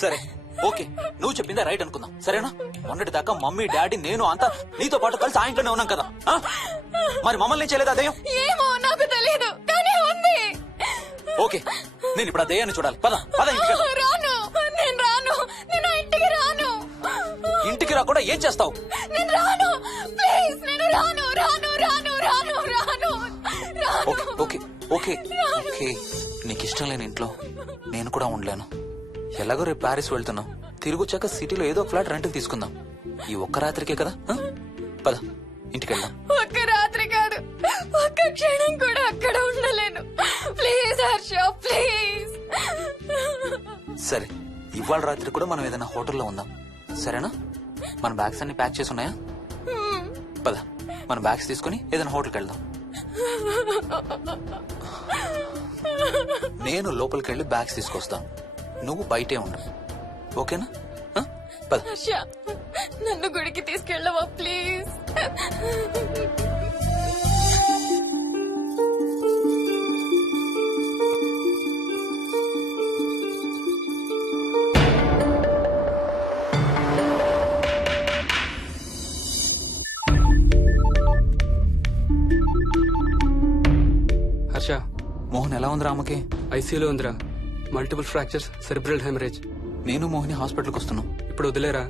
సరే ఓకే, నువ్వు చెప్పిందే రైట్ అనుకుందాం, సరేనా? మొన్నటి దాకా మమ్మీ డాడీ నేను అంతా నీతో పాటు కలిసి ఆ ఇంట్లోనే ఉన్నాం కదా. మరి మమ్మల్ని చేయలేదు ఆ దెయ్యం? ఏమో నాకు తెలియదు, కానీ ఉంది. ఓకే, నేను ఇప్పుడు ఆ దెయ్యాన్ని చూడాలి. పద పద ఇంటికి వెళ్దాం. రాను, నేను రాను. నేను ఇంటికి రాను. ఇంటికి రాకుండా ఏం చేస్తావు? నేను రాను ప్లీజ్. నేను రాను రాను రాను రాను రాను రాను. ఓకే ఓకే ఓకే, నీకు ఇష్టం లేని ఇంట్లో నేను కూడా ఉండలేను. ఎలాగో రేపు ప్యారిస్ వెళ్తున్నాం. తిరిగి వచ్చాక సిటీలో ఏదో ఒక ఫ్లాట్ రెంట్కి తీసుకుందాం. ఈ ఒక్క రాత్రికే కదా. పద ఇంటికి వెళ్దాం. ఒక్క రాత్రి కాదు, ఒక్క క్షణం కూడా అక్కడ ఉండలేను. Please Harsha, please. సరే, ఇవాళ రాత్రి కూడా మనం ఏదైనా హోటల్లో ఉందాం, సరేనా? మన బ్యాగ్స్ అన్ని ప్యాక్ చేసి ఉన్నాయా? పద మన బ్యాగ్స్ తీసుకుని ఏదైనా హోటల్కి వెళ్దాం. నేను లోపలికి వెళ్ళి బ్యాగ్స్ తీసుకొస్తాను, నువ్వు బయటే ఉండు, ఓకేనా? పద. హర్ష, నన్ను గుడికి తీసుకెళ్ళవా ప్లీజ్? మోహన్ ఎలా ఉందిరా అమ్మకి? ఐసీయూలో ఉందిరా. Multiple fractures, cerebral haemorrhage. నేను మోహిని హాస్పిటల్కి వస్తున్నాం. ఇప్పుడు వదిలేరా,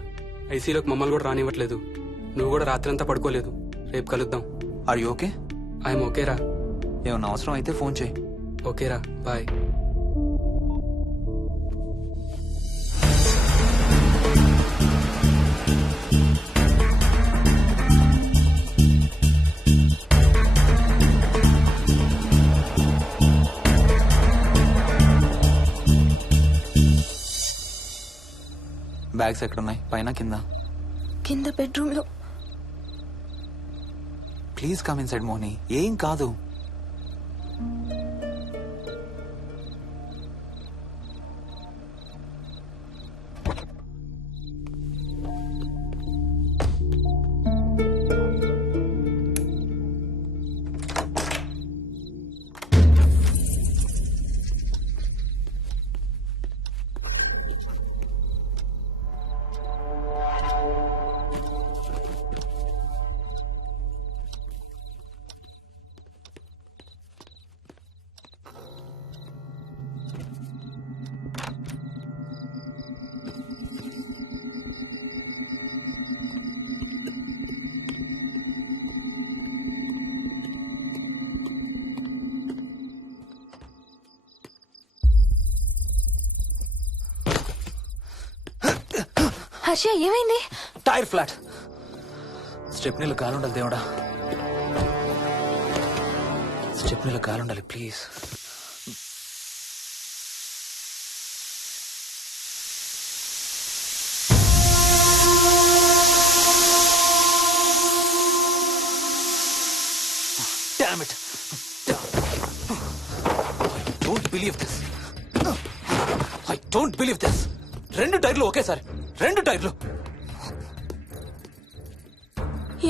ఐసీయూలోకి మమ్మల్ని కూడా రానివ్వట్లేదు. నువ్వు కూడా రాత్రంతా పడుకోలేదు. రేపు కలుద్దాం. Are you okay? ఐఎమ్ ఓకేరా. ఏమన్నా అవసరం అయితే ఫోన్ చేయి. ఓకేరా, బాయ్. బ్యాగ్స్ ఎక్కడున్నాయి? పైన కింద? కింద బెడ్రూమ్ లో. Please come inside Mohini. ఏం కాదు. హర్ష, ఏమైంది? Tyre flat. స్టెప్నీలో కాలుండాలి దేవుడా. స్టెప్నీలో కాలుండాలి please. Damn it. I don't believe this. 2 టైర్లు ఒకేసారి. 2 టైర్లు.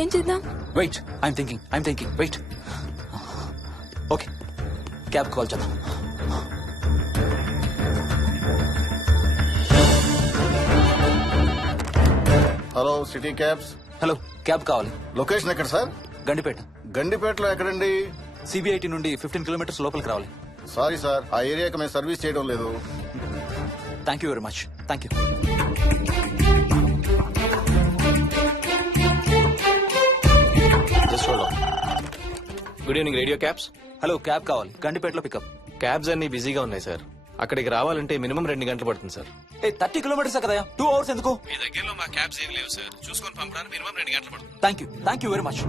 ఏం చేద్దాం? Wait, I'm thinking. Wait. Okay, cab call చేద్దాం. Hello, city cabs. Hello, cab కావాలి. లొకేషన్ ఎక్కడ సార్? గండిపేట. గండిపేటలో ఎక్కడండి? సిబిఐటి నుండి 15 కిలోమీటర్స్ లోపలికి రావాలి. సారీ సార్, ఆ ఏరియాకి మేము సర్వీస్ చేయడం లేదు. Thank you very much. Thank you. Good evening radio cabs. Hello, cab కావాలి. గండిపేటలో పికప్. క్యాబ్స్ అన్ని బిజీగా ఉన్నాయి సార్. అక్కడికి రావాలంటే మినిమం 2 గంటలు పడుతుంది సార్. 30 కిలోమీటర్స్ కదా, 2 అవర్స్ ఎందుకు? మీ దగ్గరలో మా క్యాబ్స్ ఏం లేవు సార్. చూసుకొని పంపడానికి మినిమం 2 గంటలు పడుతుంది. Thank you very much.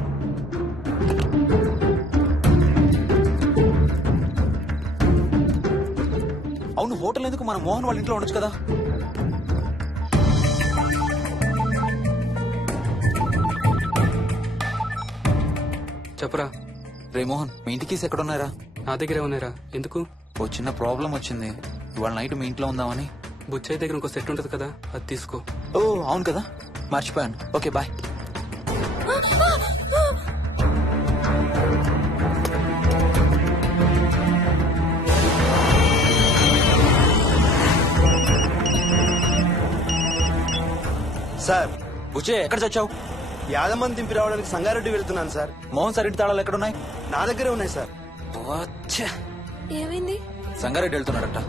అవును, హోటల్ ఎందుకు? మన మోహన్ వాళ్ళ ఇంట్లో ఉండొచ్చు కదా. చెప్పరా. రే మోహన్, మీ ఇంటి కీస్ ఎక్కడ ఉన్నారా? నా దగ్గరే ఉన్నారా. ఎందుకు? ఓ చిన్న ప్రాబ్లం వచ్చింది. ఇవాళ నైట్ మీ ఇంట్లో ఉందామని. బుచ్చయ్య దగ్గర ఇంకో సెట్ ఉంటది కదా, అది తీసుకో. ఓ అవును కదా, మర్చిపోయాను. Okay bye. సార్, బుచ్చయ్య ఎక్కడ చచ్చావు? యాదమ్మని దింపి రావడానికి సంగారెడ్డి వెళ్తున్నాను సార్. మోహన్ సార్ ఇంటి తాళాలు ఎక్కడున్నాయి? నా దగ్గరే ఉన్నాయి సార్. ఏమైంది? సంగారెడ్డి వెళ్తున్నాడట.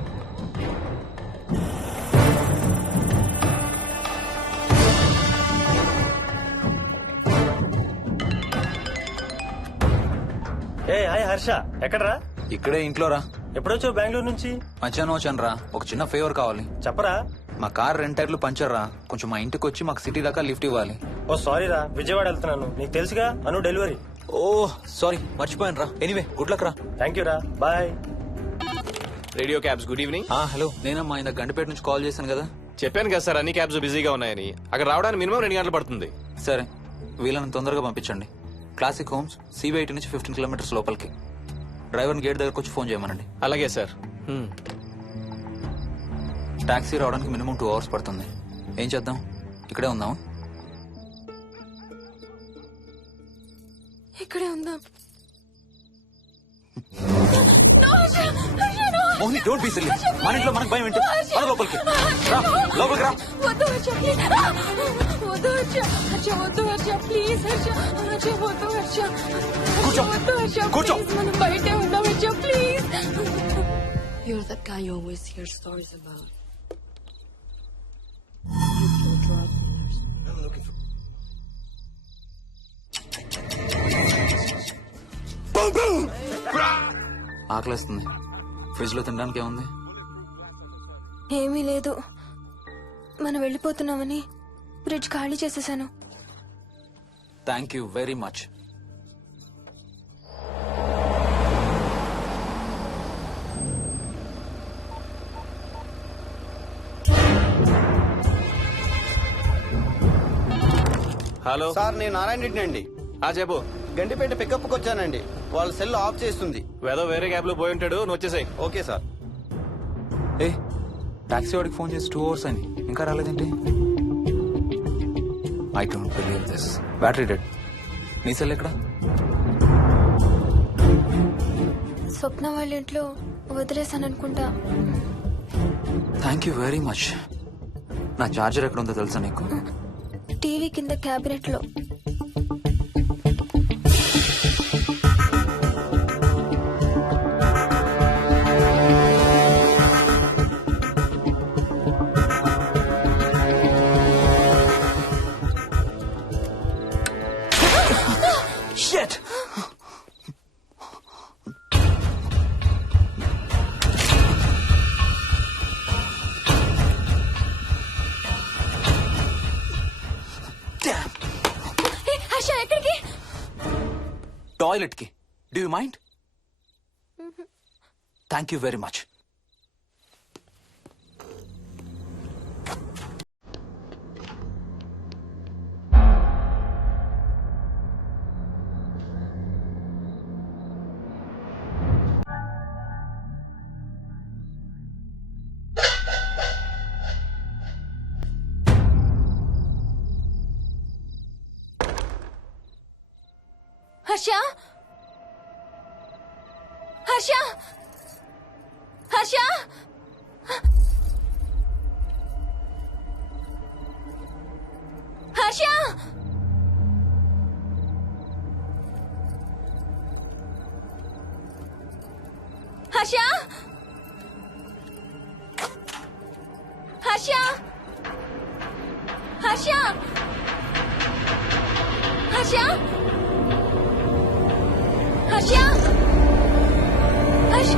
హాయ్ హర్ష, ఎక్కడరా? ఇక్కడే ఇంట్లో రా. ఎప్పుడొచ్చావు బెంగళూరు నుంచి? మధ్యాహ్నం వచ్చాను రా. ఒక చిన్న ఫేవర్ కావాలి. చెప్పరా. మా కార్ 2 టైర్లు పంచర్ రా. కొంచెం మా ఇంటికి వచ్చి మాకు సిటీ దాకా లిఫ్ట్ ఇవ్వాలి. ఓ సారీ రా, విజయవాడ వెళ్తున్నాను. నీకు తెలుసుగా, అను డెలివరీ. ఓ సారీ, మర్చిపోయాను రా. ఎనీవే, గుడ్ లక్ రా. థ్యాంక్ యూ రా, bye. Radio cabs, good evening. Hello, నేనమ్మా ఇంత గండిపేట నుంచి కాల్ చేశాను కదా. చెప్పాను కదా సార్, అన్ని క్యాబ్స్ బిజీగా ఉన్నాయని. అక్కడ రావడానికి మినిమం 2 గంటలు పడుతుంది. సరే, వీళ్ళని తొందరగా పంపించండి. క్లాసిక్ హోమ్స్, సిబిఐటి నుంచి 15 కిలోమీటర్స్ లోపలికి. డ్రైవర్ని గేట్ దగ్గరకు వచ్చి ఫోన్ చేయమనండి. అలాగే సార్. టాక్సీ రావడానికి మినిమం 2 అవర్స్ పడుతుంది. ఏం చేద్దాం? ఇక్కడే ఉందాం. ఇక్కడే ఉందాం. Mohini don't be silly. మన ఇంట్లో మనకు భయం ఏంటి? మన లోపలికి రా, లోపలికి రా. వద్దు హర్ష ప్లీజ్ వద్దు హర్ష హర్ష వద్దు హర్ష ప్లీజ్ హర్ష హర్ష వద్దు హర్ష కూర్చో. వద్దు హర్ష కూర్చో. ప్లీజ్ మనం బయటే ఉందాం Harsha please. You're the guy you always hear stories about. ఆకలిస్తుంది. ఫ్రిడ్జ్ లో తినడానికి ఏముంది? ఏమీ లేదు. మనం వెళ్ళిపోతున్నామని ఫ్రిడ్జ్ ఖాళీ చేసేసాను. Thank you very much. Hello sir నేను నారాయణ రెడ్డి అండి. చెప్పు. గండిపేట పికప్కి వచ్చానండి. వాళ్ళ సెల్ ఆఫ్ చేస్తుంది. వేదో వేరే క్యాబ్ లో పోయి ఉంటాడు, నువ్వు వచ్చేసాయి. Okay sir. ఏ టాక్సీ వాడికి ఫోన్ చేసి 2 hours అని ఇంకా రాలేదేంటి? I don't believe this. Battery dead. నీ సెల్ ఎక్కడ? స్వప్న వాళ్ళ ఇంట్లో వదిలేసాను అనుకుంటా. Thank you very much. నా చార్జర్ ఎక్కడ ఉందో తెలుసా నీకు? టీవీ కింద క్యాబినెట్ లో. Shit! హర్ష ఎక్కడికి? టాయిలెట్ కి. Do you mind? Thank you very much. Harsha Harsha Harsha Harsha Harsha Harsha Harsha Harsha Harsha Harsha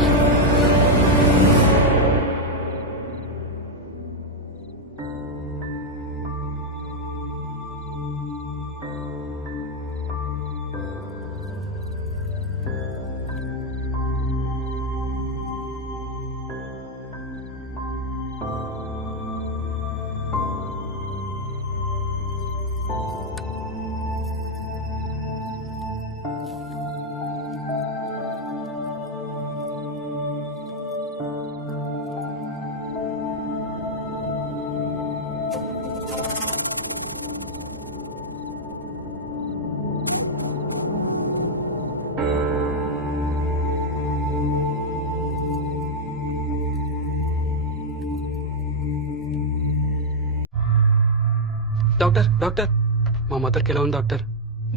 doctor doctor మా మదర్కి ఎలా ఉంది డాక్టర్?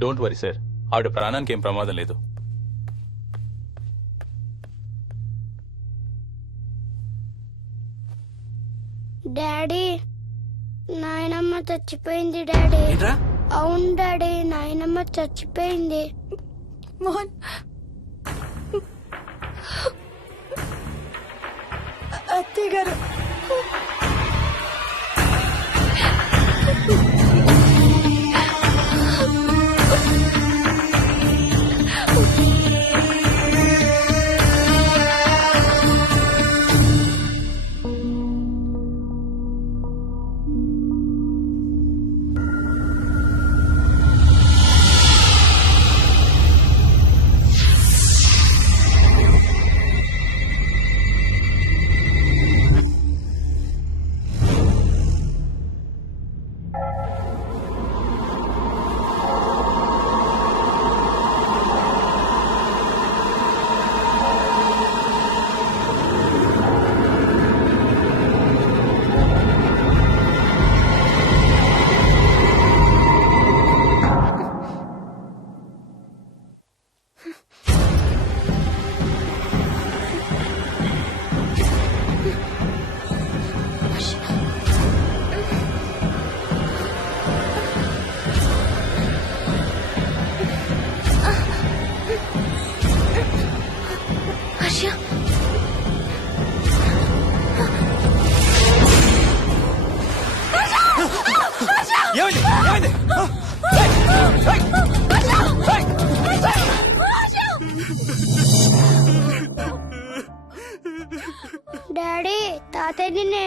డోంట్ వరీ సార్, ఆవిడ ప్రాణానికి ఏం ప్రమాదం లేదు. డాడీ నాయనమ్మ చచ్చిపోయింది డాడీ. అవును డాడీ, నాయనమ్మ చచ్చిపోయింది. మోహన్ అత్తయ్య గారు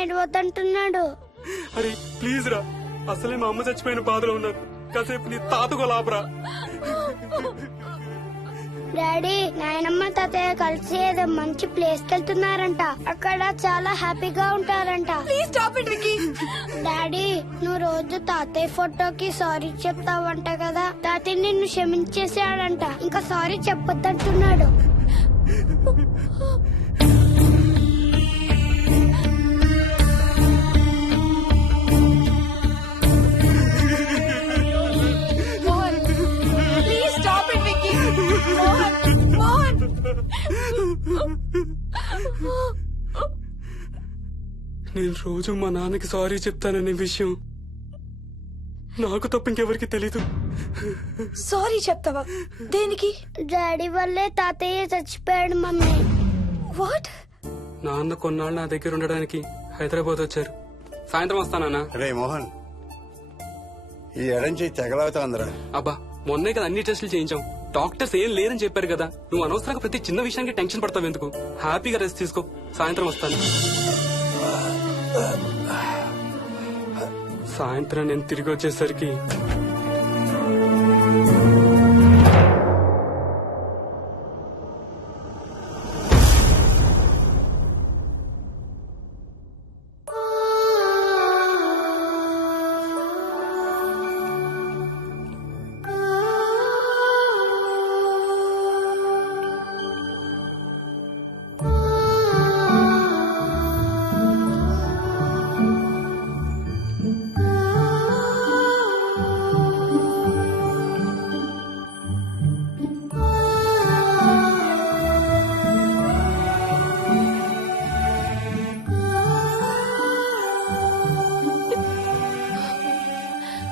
ఏడవద్దంటున్నాడు. అరే ప్లీజ్ రా, అసలే మా అమ్మ చచ్చిపోయిన బాధలో ఉన్నాను. కాసేపు నీ తాతకు లాభరా. డాడీ, నాయనమ్మ తాతయ్య కలిసి ఏదో మంచి ప్లేస్ కి వెళ్తున్నారంట. అక్కడ చాలా హ్యాపీగా ఉంటారంట. డాడీ, నువ్వు రోజు తాతయ్య ఫోటోకి సారీ చెప్తావంట కదా. తాతయ్య నిన్ను క్షమించేసాడంట. ఇంకా సారీ చెప్పొద్దంటున్నాడు. నేను రోజు మా నాన్నకి సారీ చెప్తాననే విషయం నాకు తప్ప ఇంకెవరికి తెలీదు. సారీ చెప్తావా? దేనికి? డాడీ వల్లే తాతయ్య చచ్చిపోయాడు మమ్మీ. వాట్? నాన్న కొన్నాళ్ళు నా దగ్గర ఉండడానికి హైదరాబాద్ వచ్చారు. సాయంత్రం వస్తానా? రే మోహన్, ఈ ఎడం చేయి తెగలవుతాందిరా. అబ్బా, మొన్నే కదా అన్ని టెస్టులు చేయించాం. డాక్టర్స్ ఏం లేరని చెప్పారు కదా. నువ్వు అనవసరంగా ప్రతి చిన్న విషయానికి టెన్షన్ పడతావు ఎందుకు? హ్యాపీగా రెస్ట్ తీసుకో. సాయంత్రం వస్తాను. సాయంత్రం నేను తిరిగి వచ్చేసరికి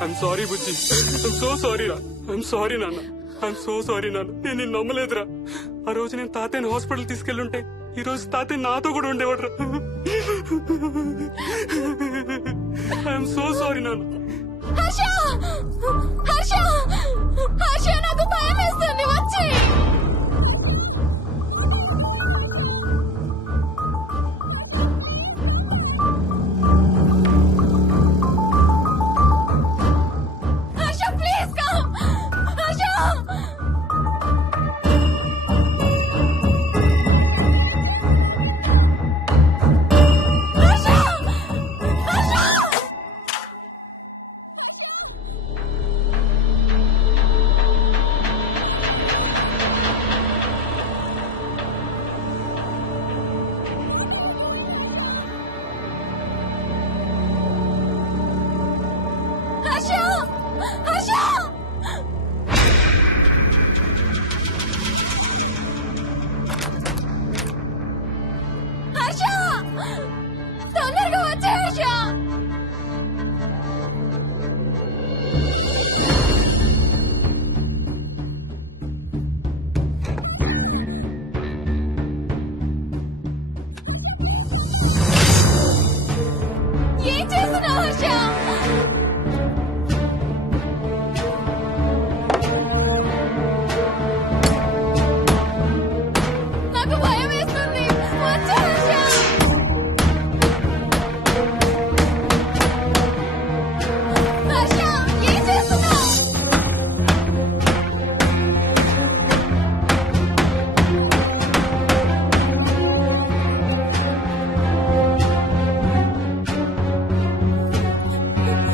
I'm sorry Bujji. I'm so sorry రా. ఐఎమ్ సారీ నాన్న. ఐఎమ్ సో సారీ నాన్న. నేను నిన్ను నమ్మలేదురా. ఆ రోజు నేను తాతయ్యని హాస్పిటల్ తీసుకెళ్లుంటే ఈ రోజు తాతయ్య నాతో కూడా ఉండేవాడు రా. ఐఎమ్ సో సారీ నాన్న. నాకు భయం వేస్తుంది. వచ్చి తొందరగా వచ్చే హర్ష. ఏం చేస్తున్నావు హర్ష? నాకు భయం వేస్తుంది. వచ్చే హర్ష. హర్ష, ఏం చేస్తున్నావు?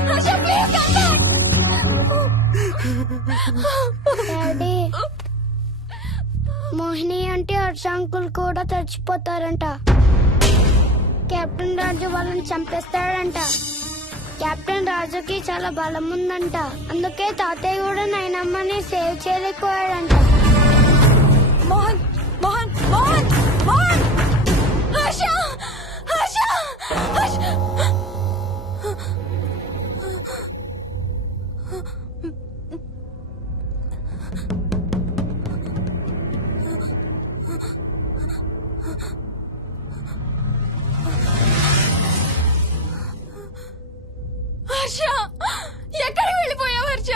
హర్ష, ప్లీజ్ డాడీ, మోహిని అంటే హర్ష అంకుల్ కూడా చచ్చిపోతారంట. కెప్టెన్ రాజు వాళ్ళని చంపేస్తాడంట. కెప్టెన్ రాజుకి చాలా బలం ఉందంట. అందుకే తాతయ్య కూడా నాయనమ్మని సేవ్ చేయలేకపోయాడంట. మోహన్ మోహన్ మోహన్ మోహన్. హర్ష హర్ష హర్ష. హర్ష, ఎక్కడికి వెళ్ళిపోయావు హర్ష?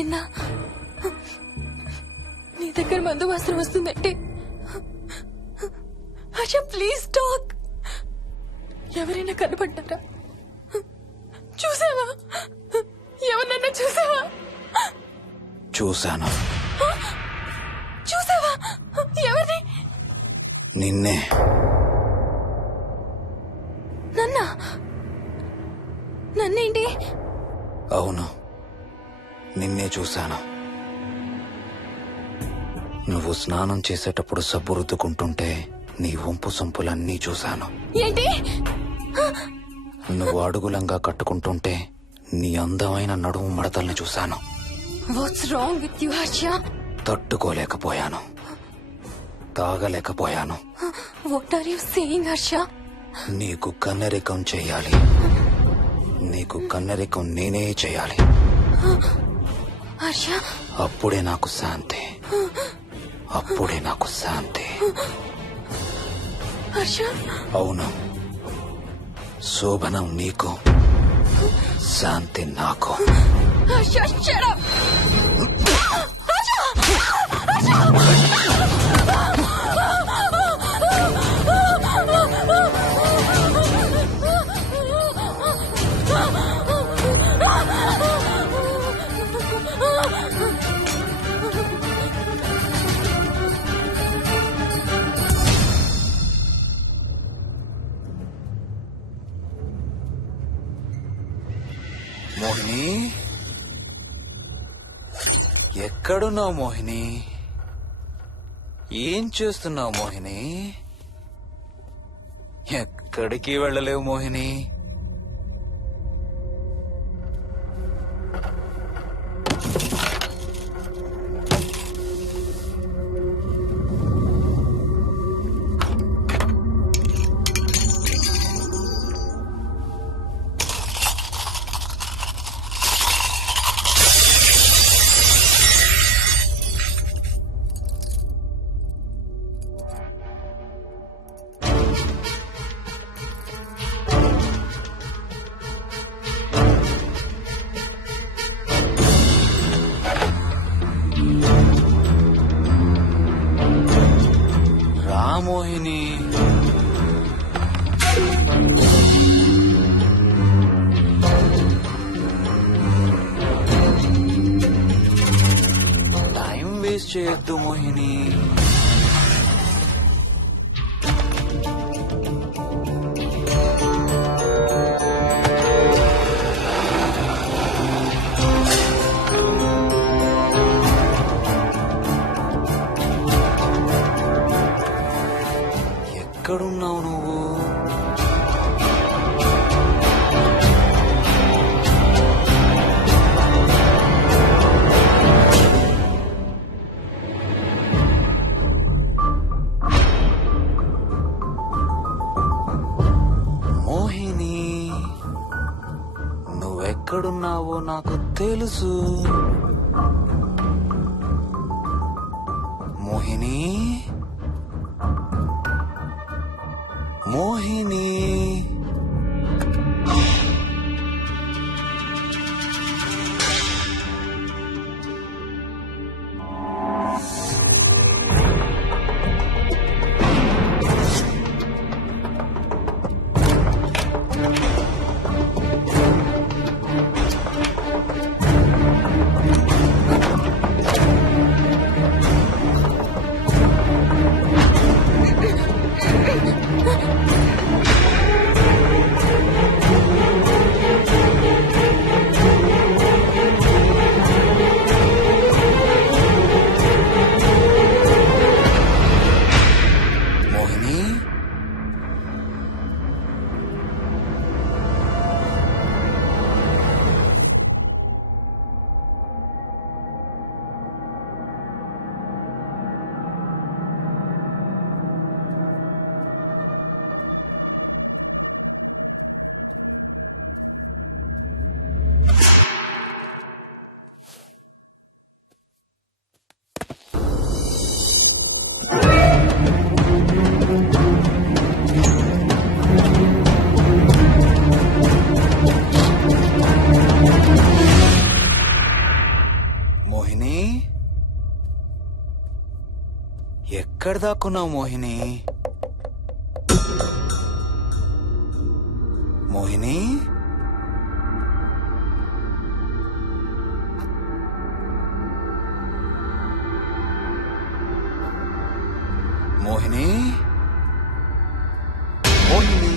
కింద నీ దగ్గర మందు వాసన వస్తుందంటే హర్ష ప్లీజ్ టాక్. ఎవరైనా కనపడ్డారా? చూసావా? ఎవరన్నా చూసావా? చూశాను. చూసావా? ఎవరిని? నిన్నే. నన్నేంటి? అవును, నిన్నే చూశాను. నువ్వు స్నానం చేసేటప్పుడు సబ్బు రుద్దుకుంటుంటే నీ వంపు సొంపులన్నీ చూశాను. ఏంటి? నువ్వు అడుగులంగా కట్టుకుంటుంటే నీ అందమైన నడుము మడతల్ని చూశాను. What's wrong with you Harsha? తట్టుకోలేకపోయాను, తాగలేకపోయాను. What are you saying Harsha? నీకు కన్నరికం చెయ్యాలి. నీకు కన్నరికం నేనే చేయాలి. హర్ష, అప్పుడే నాకు శాంతి. అప్పుడే నాకు శాంతి. హర్ష, అవును, శోభనం నీకు, శాంతి నాకు. Harsha, shut up! మోహిని, ఎక్కడున్నావు మోహిని? ఏం చేస్తున్నావు మోహిని? ఎక్కడికి వెళ్ళలేవు మోహిని. మోహిని, టైం వేస్ట్ చేయొద్దు మోహిని. ఎక్కడున్నావు నువ్వు? మోహిని, నువ్వెక్కడున్నావో నాకు తెలుసు. మోహిని, మోహిని, ఎక్కడ దాక్కున్నావు మోహిని? మోహిని, మోహిని, మోహిని.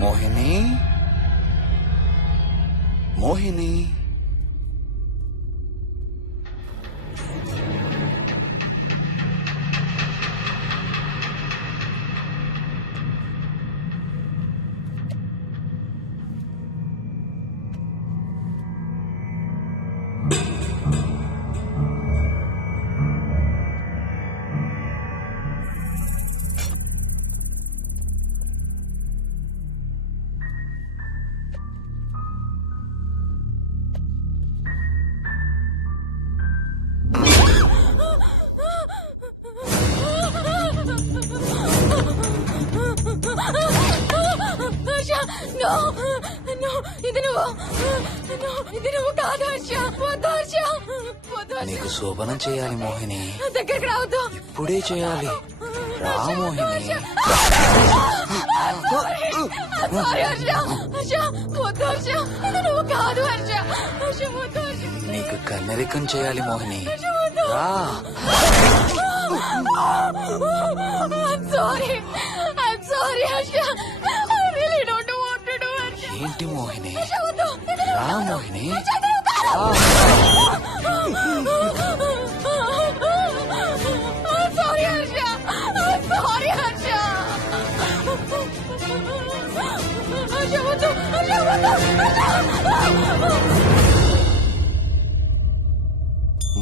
మోహిని, మోహిని. నీకు శోభనం చేయాలి మోహిని. దగ్గరికి రావద్దు. ఇప్పుడే చేయాలి. రా మోహిని. నీకు కన్నరికం చేయాలి మోహిని. రా. ఏంటి మోహిని? రా మోహిని.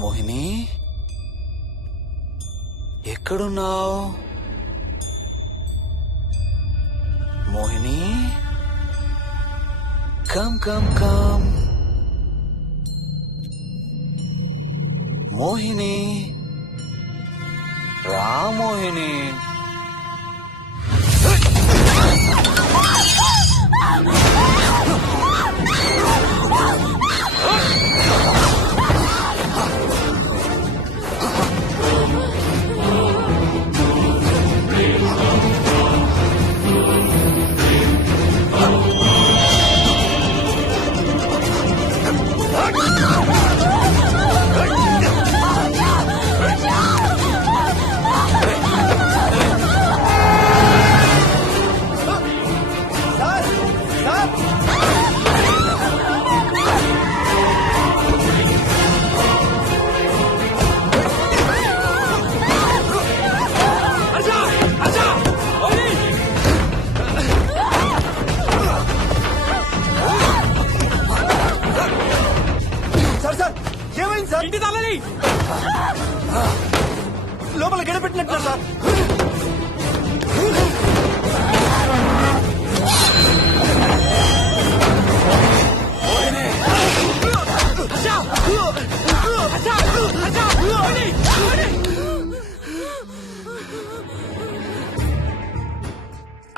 మోహిని, ఎక్కడున్నావు Mohini? Come come come Mohini. రా మోహిని. ఇంటి తాళాలి. లోపల గడపెట్టినట్టు సార్.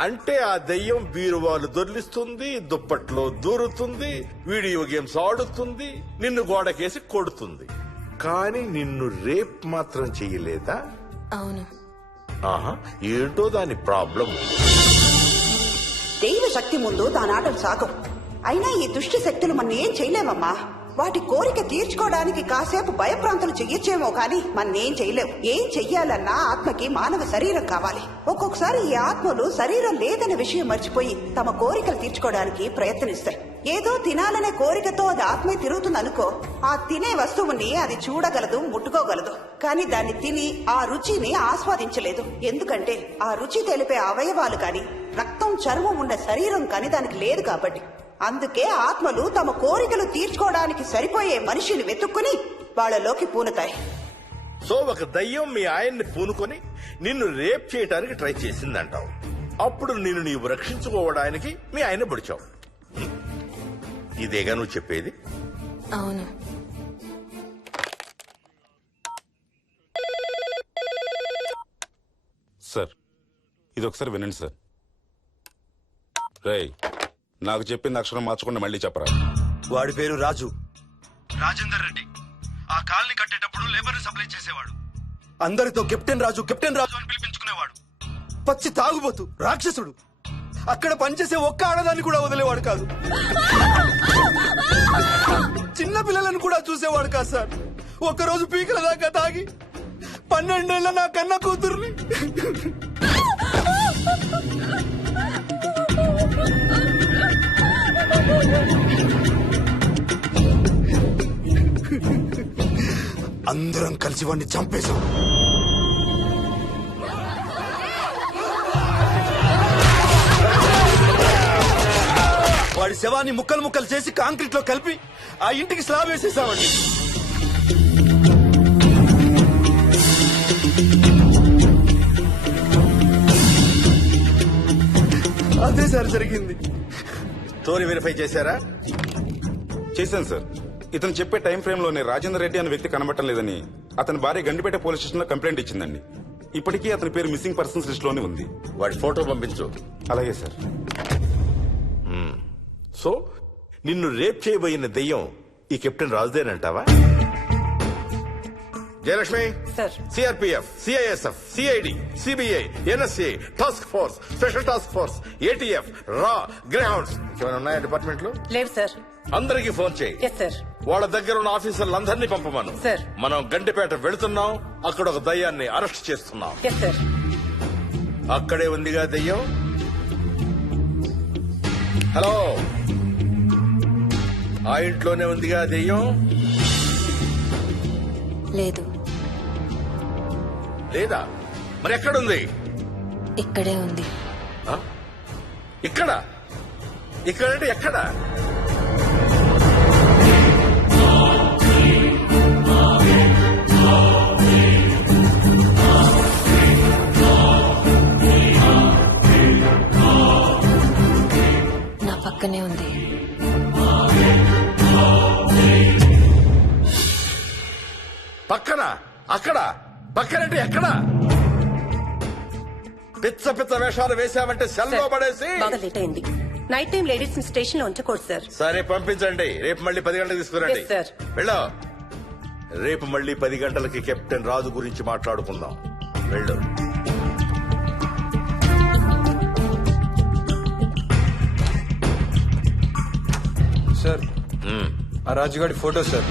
అంటే ఆ దెయ్యం బీరువాలు దొర్లిస్తుంది, దుప్పట్లో దూరుతుంది, వీడియో గేమ్స్ ఆడుతుంది, నిన్ను గోడకేసి కొడుతుంది. కానీ నిన్ను రేప్ మాత్రం చెయ్యలేదా? అవును. ఆహా, ఏంటో దాని ప్రాబ్లం. దైవ శక్తి ముందు దానాటలు సాగం. అయినా ఈ దుష్ట శక్తులు మన ఏం చేయలేమమ్మా. వాటి కోరిక తీర్చుకోవడానికి కాసేపు భయప్రాంతులు చెయ్యొచ్చేమో కానీ మన్నేం చేయలేవు. ఏం చెయ్యాలన్నా ఆత్మకి మానవ శరీరం కావాలి. ఒక్కొక్కసారి ఈ ఆత్మలు శరీరం లేదనే విషయం మర్చిపోయి తమ కోరికలు తీర్చుకోవడానికి ప్రయత్నిస్తాయి. ఏదో తినాలనే కోరికతో అది ఆత్మే తిరుగుతుందనుకో, ఆ తినే వస్తువుని అది చూడగలదు, ముట్టుకోగలదు. కానీ దాన్ని తిని ఆ రుచిని ఆస్వాదించలేదు. ఎందుకంటే ఆ రుచి తెలిపే అవయవాలు కాని, రక్తం చర్మం ఉన్న శరీరం కాని దానికి లేదు కాబట్టి. అందుకే ఆత్మలు తమ కోరికలు తీర్చుకోవడానికి సరిపోయే మనిషిని వెతుక్కుని వాళ్ళలోకి పూనుతాయి. సో ఒక దయ్యం మీ ఆయన్ని పూనుకొని నిన్ను రేప్ చేయడానికి ట్రై చేసిందంటావు. అప్పుడు నిన్ను నీవు రక్షించుకోవడానికి మీ ఆయన పొడిచావు. ఇదేగా నువ్వు చెప్పేది? అవును. సార్, ఇది ఒకసారి వినండి సార్. రేయ్, నాకు చెప్పింది అక్షరం మార్చకుండా మళ్ళీ చెప్పరా. వాడి పేరు రాజు, రాజేందర్ రెడ్డి. ఆ కాలనీ కట్టేటప్పుడు లేబర్ సప్లై చేసేవాడు. అందరితో కెప్టెన్ రాజు కెప్టెన్ రాజు అని పిలిపించుకునేవాడు. పచ్చి తాగుబోతు, రాక్షసుడు. అక్కడ పనిచేసే ఒక్క ఆడదాన్ని కూడా వదిలేవాడు కాదు. చిన్న పిల్లలను కూడా చూసేవాడు కాదు సార్. ఒక్కరోజు పీకల దాకా తాగి 12 ఏళ్ల నా కన్న కూతుర్ని అందరం కలిసి వాడిని చంపేశాం. వాడి శవాన్ని ముక్కలు ముక్కలు చేసి కాంక్రీట్ లో కలిపి ఆ ఇంటికి స్లాబ్ వేసేసామండి. అదే సార్ జరిగింది. స్టోరీ వెరిఫై చేశారా? చేశాను సార్. ఇతను చెప్పే టైం ఫ్రేమ్ లోనే రాజేందర్ రెడ్డి అనే వ్యక్తి కనబడటం లేదని అతని భార్య గండిపేట పోలీస్ స్టేషన్ లో కంప్లైంట్ ఇచ్చిందండి. ఇప్పటికీ అతని పేరు మిస్సింగ్ పర్సన్స్ లిస్ట్ లోనే ఉంది. వాడి ఫోటో పంపించు. అలాగే సార్. సో నిన్ను రేప్ చేయబోయిన దెయ్యం ఈ కెప్టెన్ రాజుదేనంటావా? Jayalakshmi, CRPF, CISF, CID, CBI, NSA, task force, special task force, ATF, రా, గ్రేహౌండ్స్ ఏమైనా ఉన్నాయా డిపార్ట్మెంట్ లో? లేదు సార్. అందరికీ ఫోన్ చేయి. Yes sir. వాళ్ళ దగ్గర ఉన్న ఆఫీసర్లందరినీ పంపమను. సార్. మనం గండిపేట వెళుతున్నాం. అక్కడ ఒక దయ్యాన్ని అరెస్ట్ చేస్తున్నాం. Yes sir. అక్కడే ఉందిగా దయ్యం. హలో, ఆ ఇంట్లోనే ఉందిగా దెయ్యం? లేదు. లేదా? మరి ఎక్కడుంది? ఇక్కడే ఉంది. ఇక్కడ? ఇక్కడంటే ఎక్కడ? నా పక్కనే ఉంది. పక్కన? అక్కడ? పక్కనంటే ఎక్కడ? పిచ్చ పిచ్చ వేషాలు వేశామంటే సెల్లో పడేసి. బాగా లేట్ అయింది. నైట్ టైం లేడీస్ స్టేషన్ లో ఉంచకూడదు సార్. సరే పంపించండి. రేపు మళ్ళీ 10 గంటలకు తీసుకురండి. Yes, sir. వెళ్ళు. రేపు మళ్ళీ 10 గంటలకి కెప్టెన్ రాజు గురించి మాట్లాడుకుందాం. వెళ్ళు. సార్, ఆ రాజుగాడి ఫోటో సార్.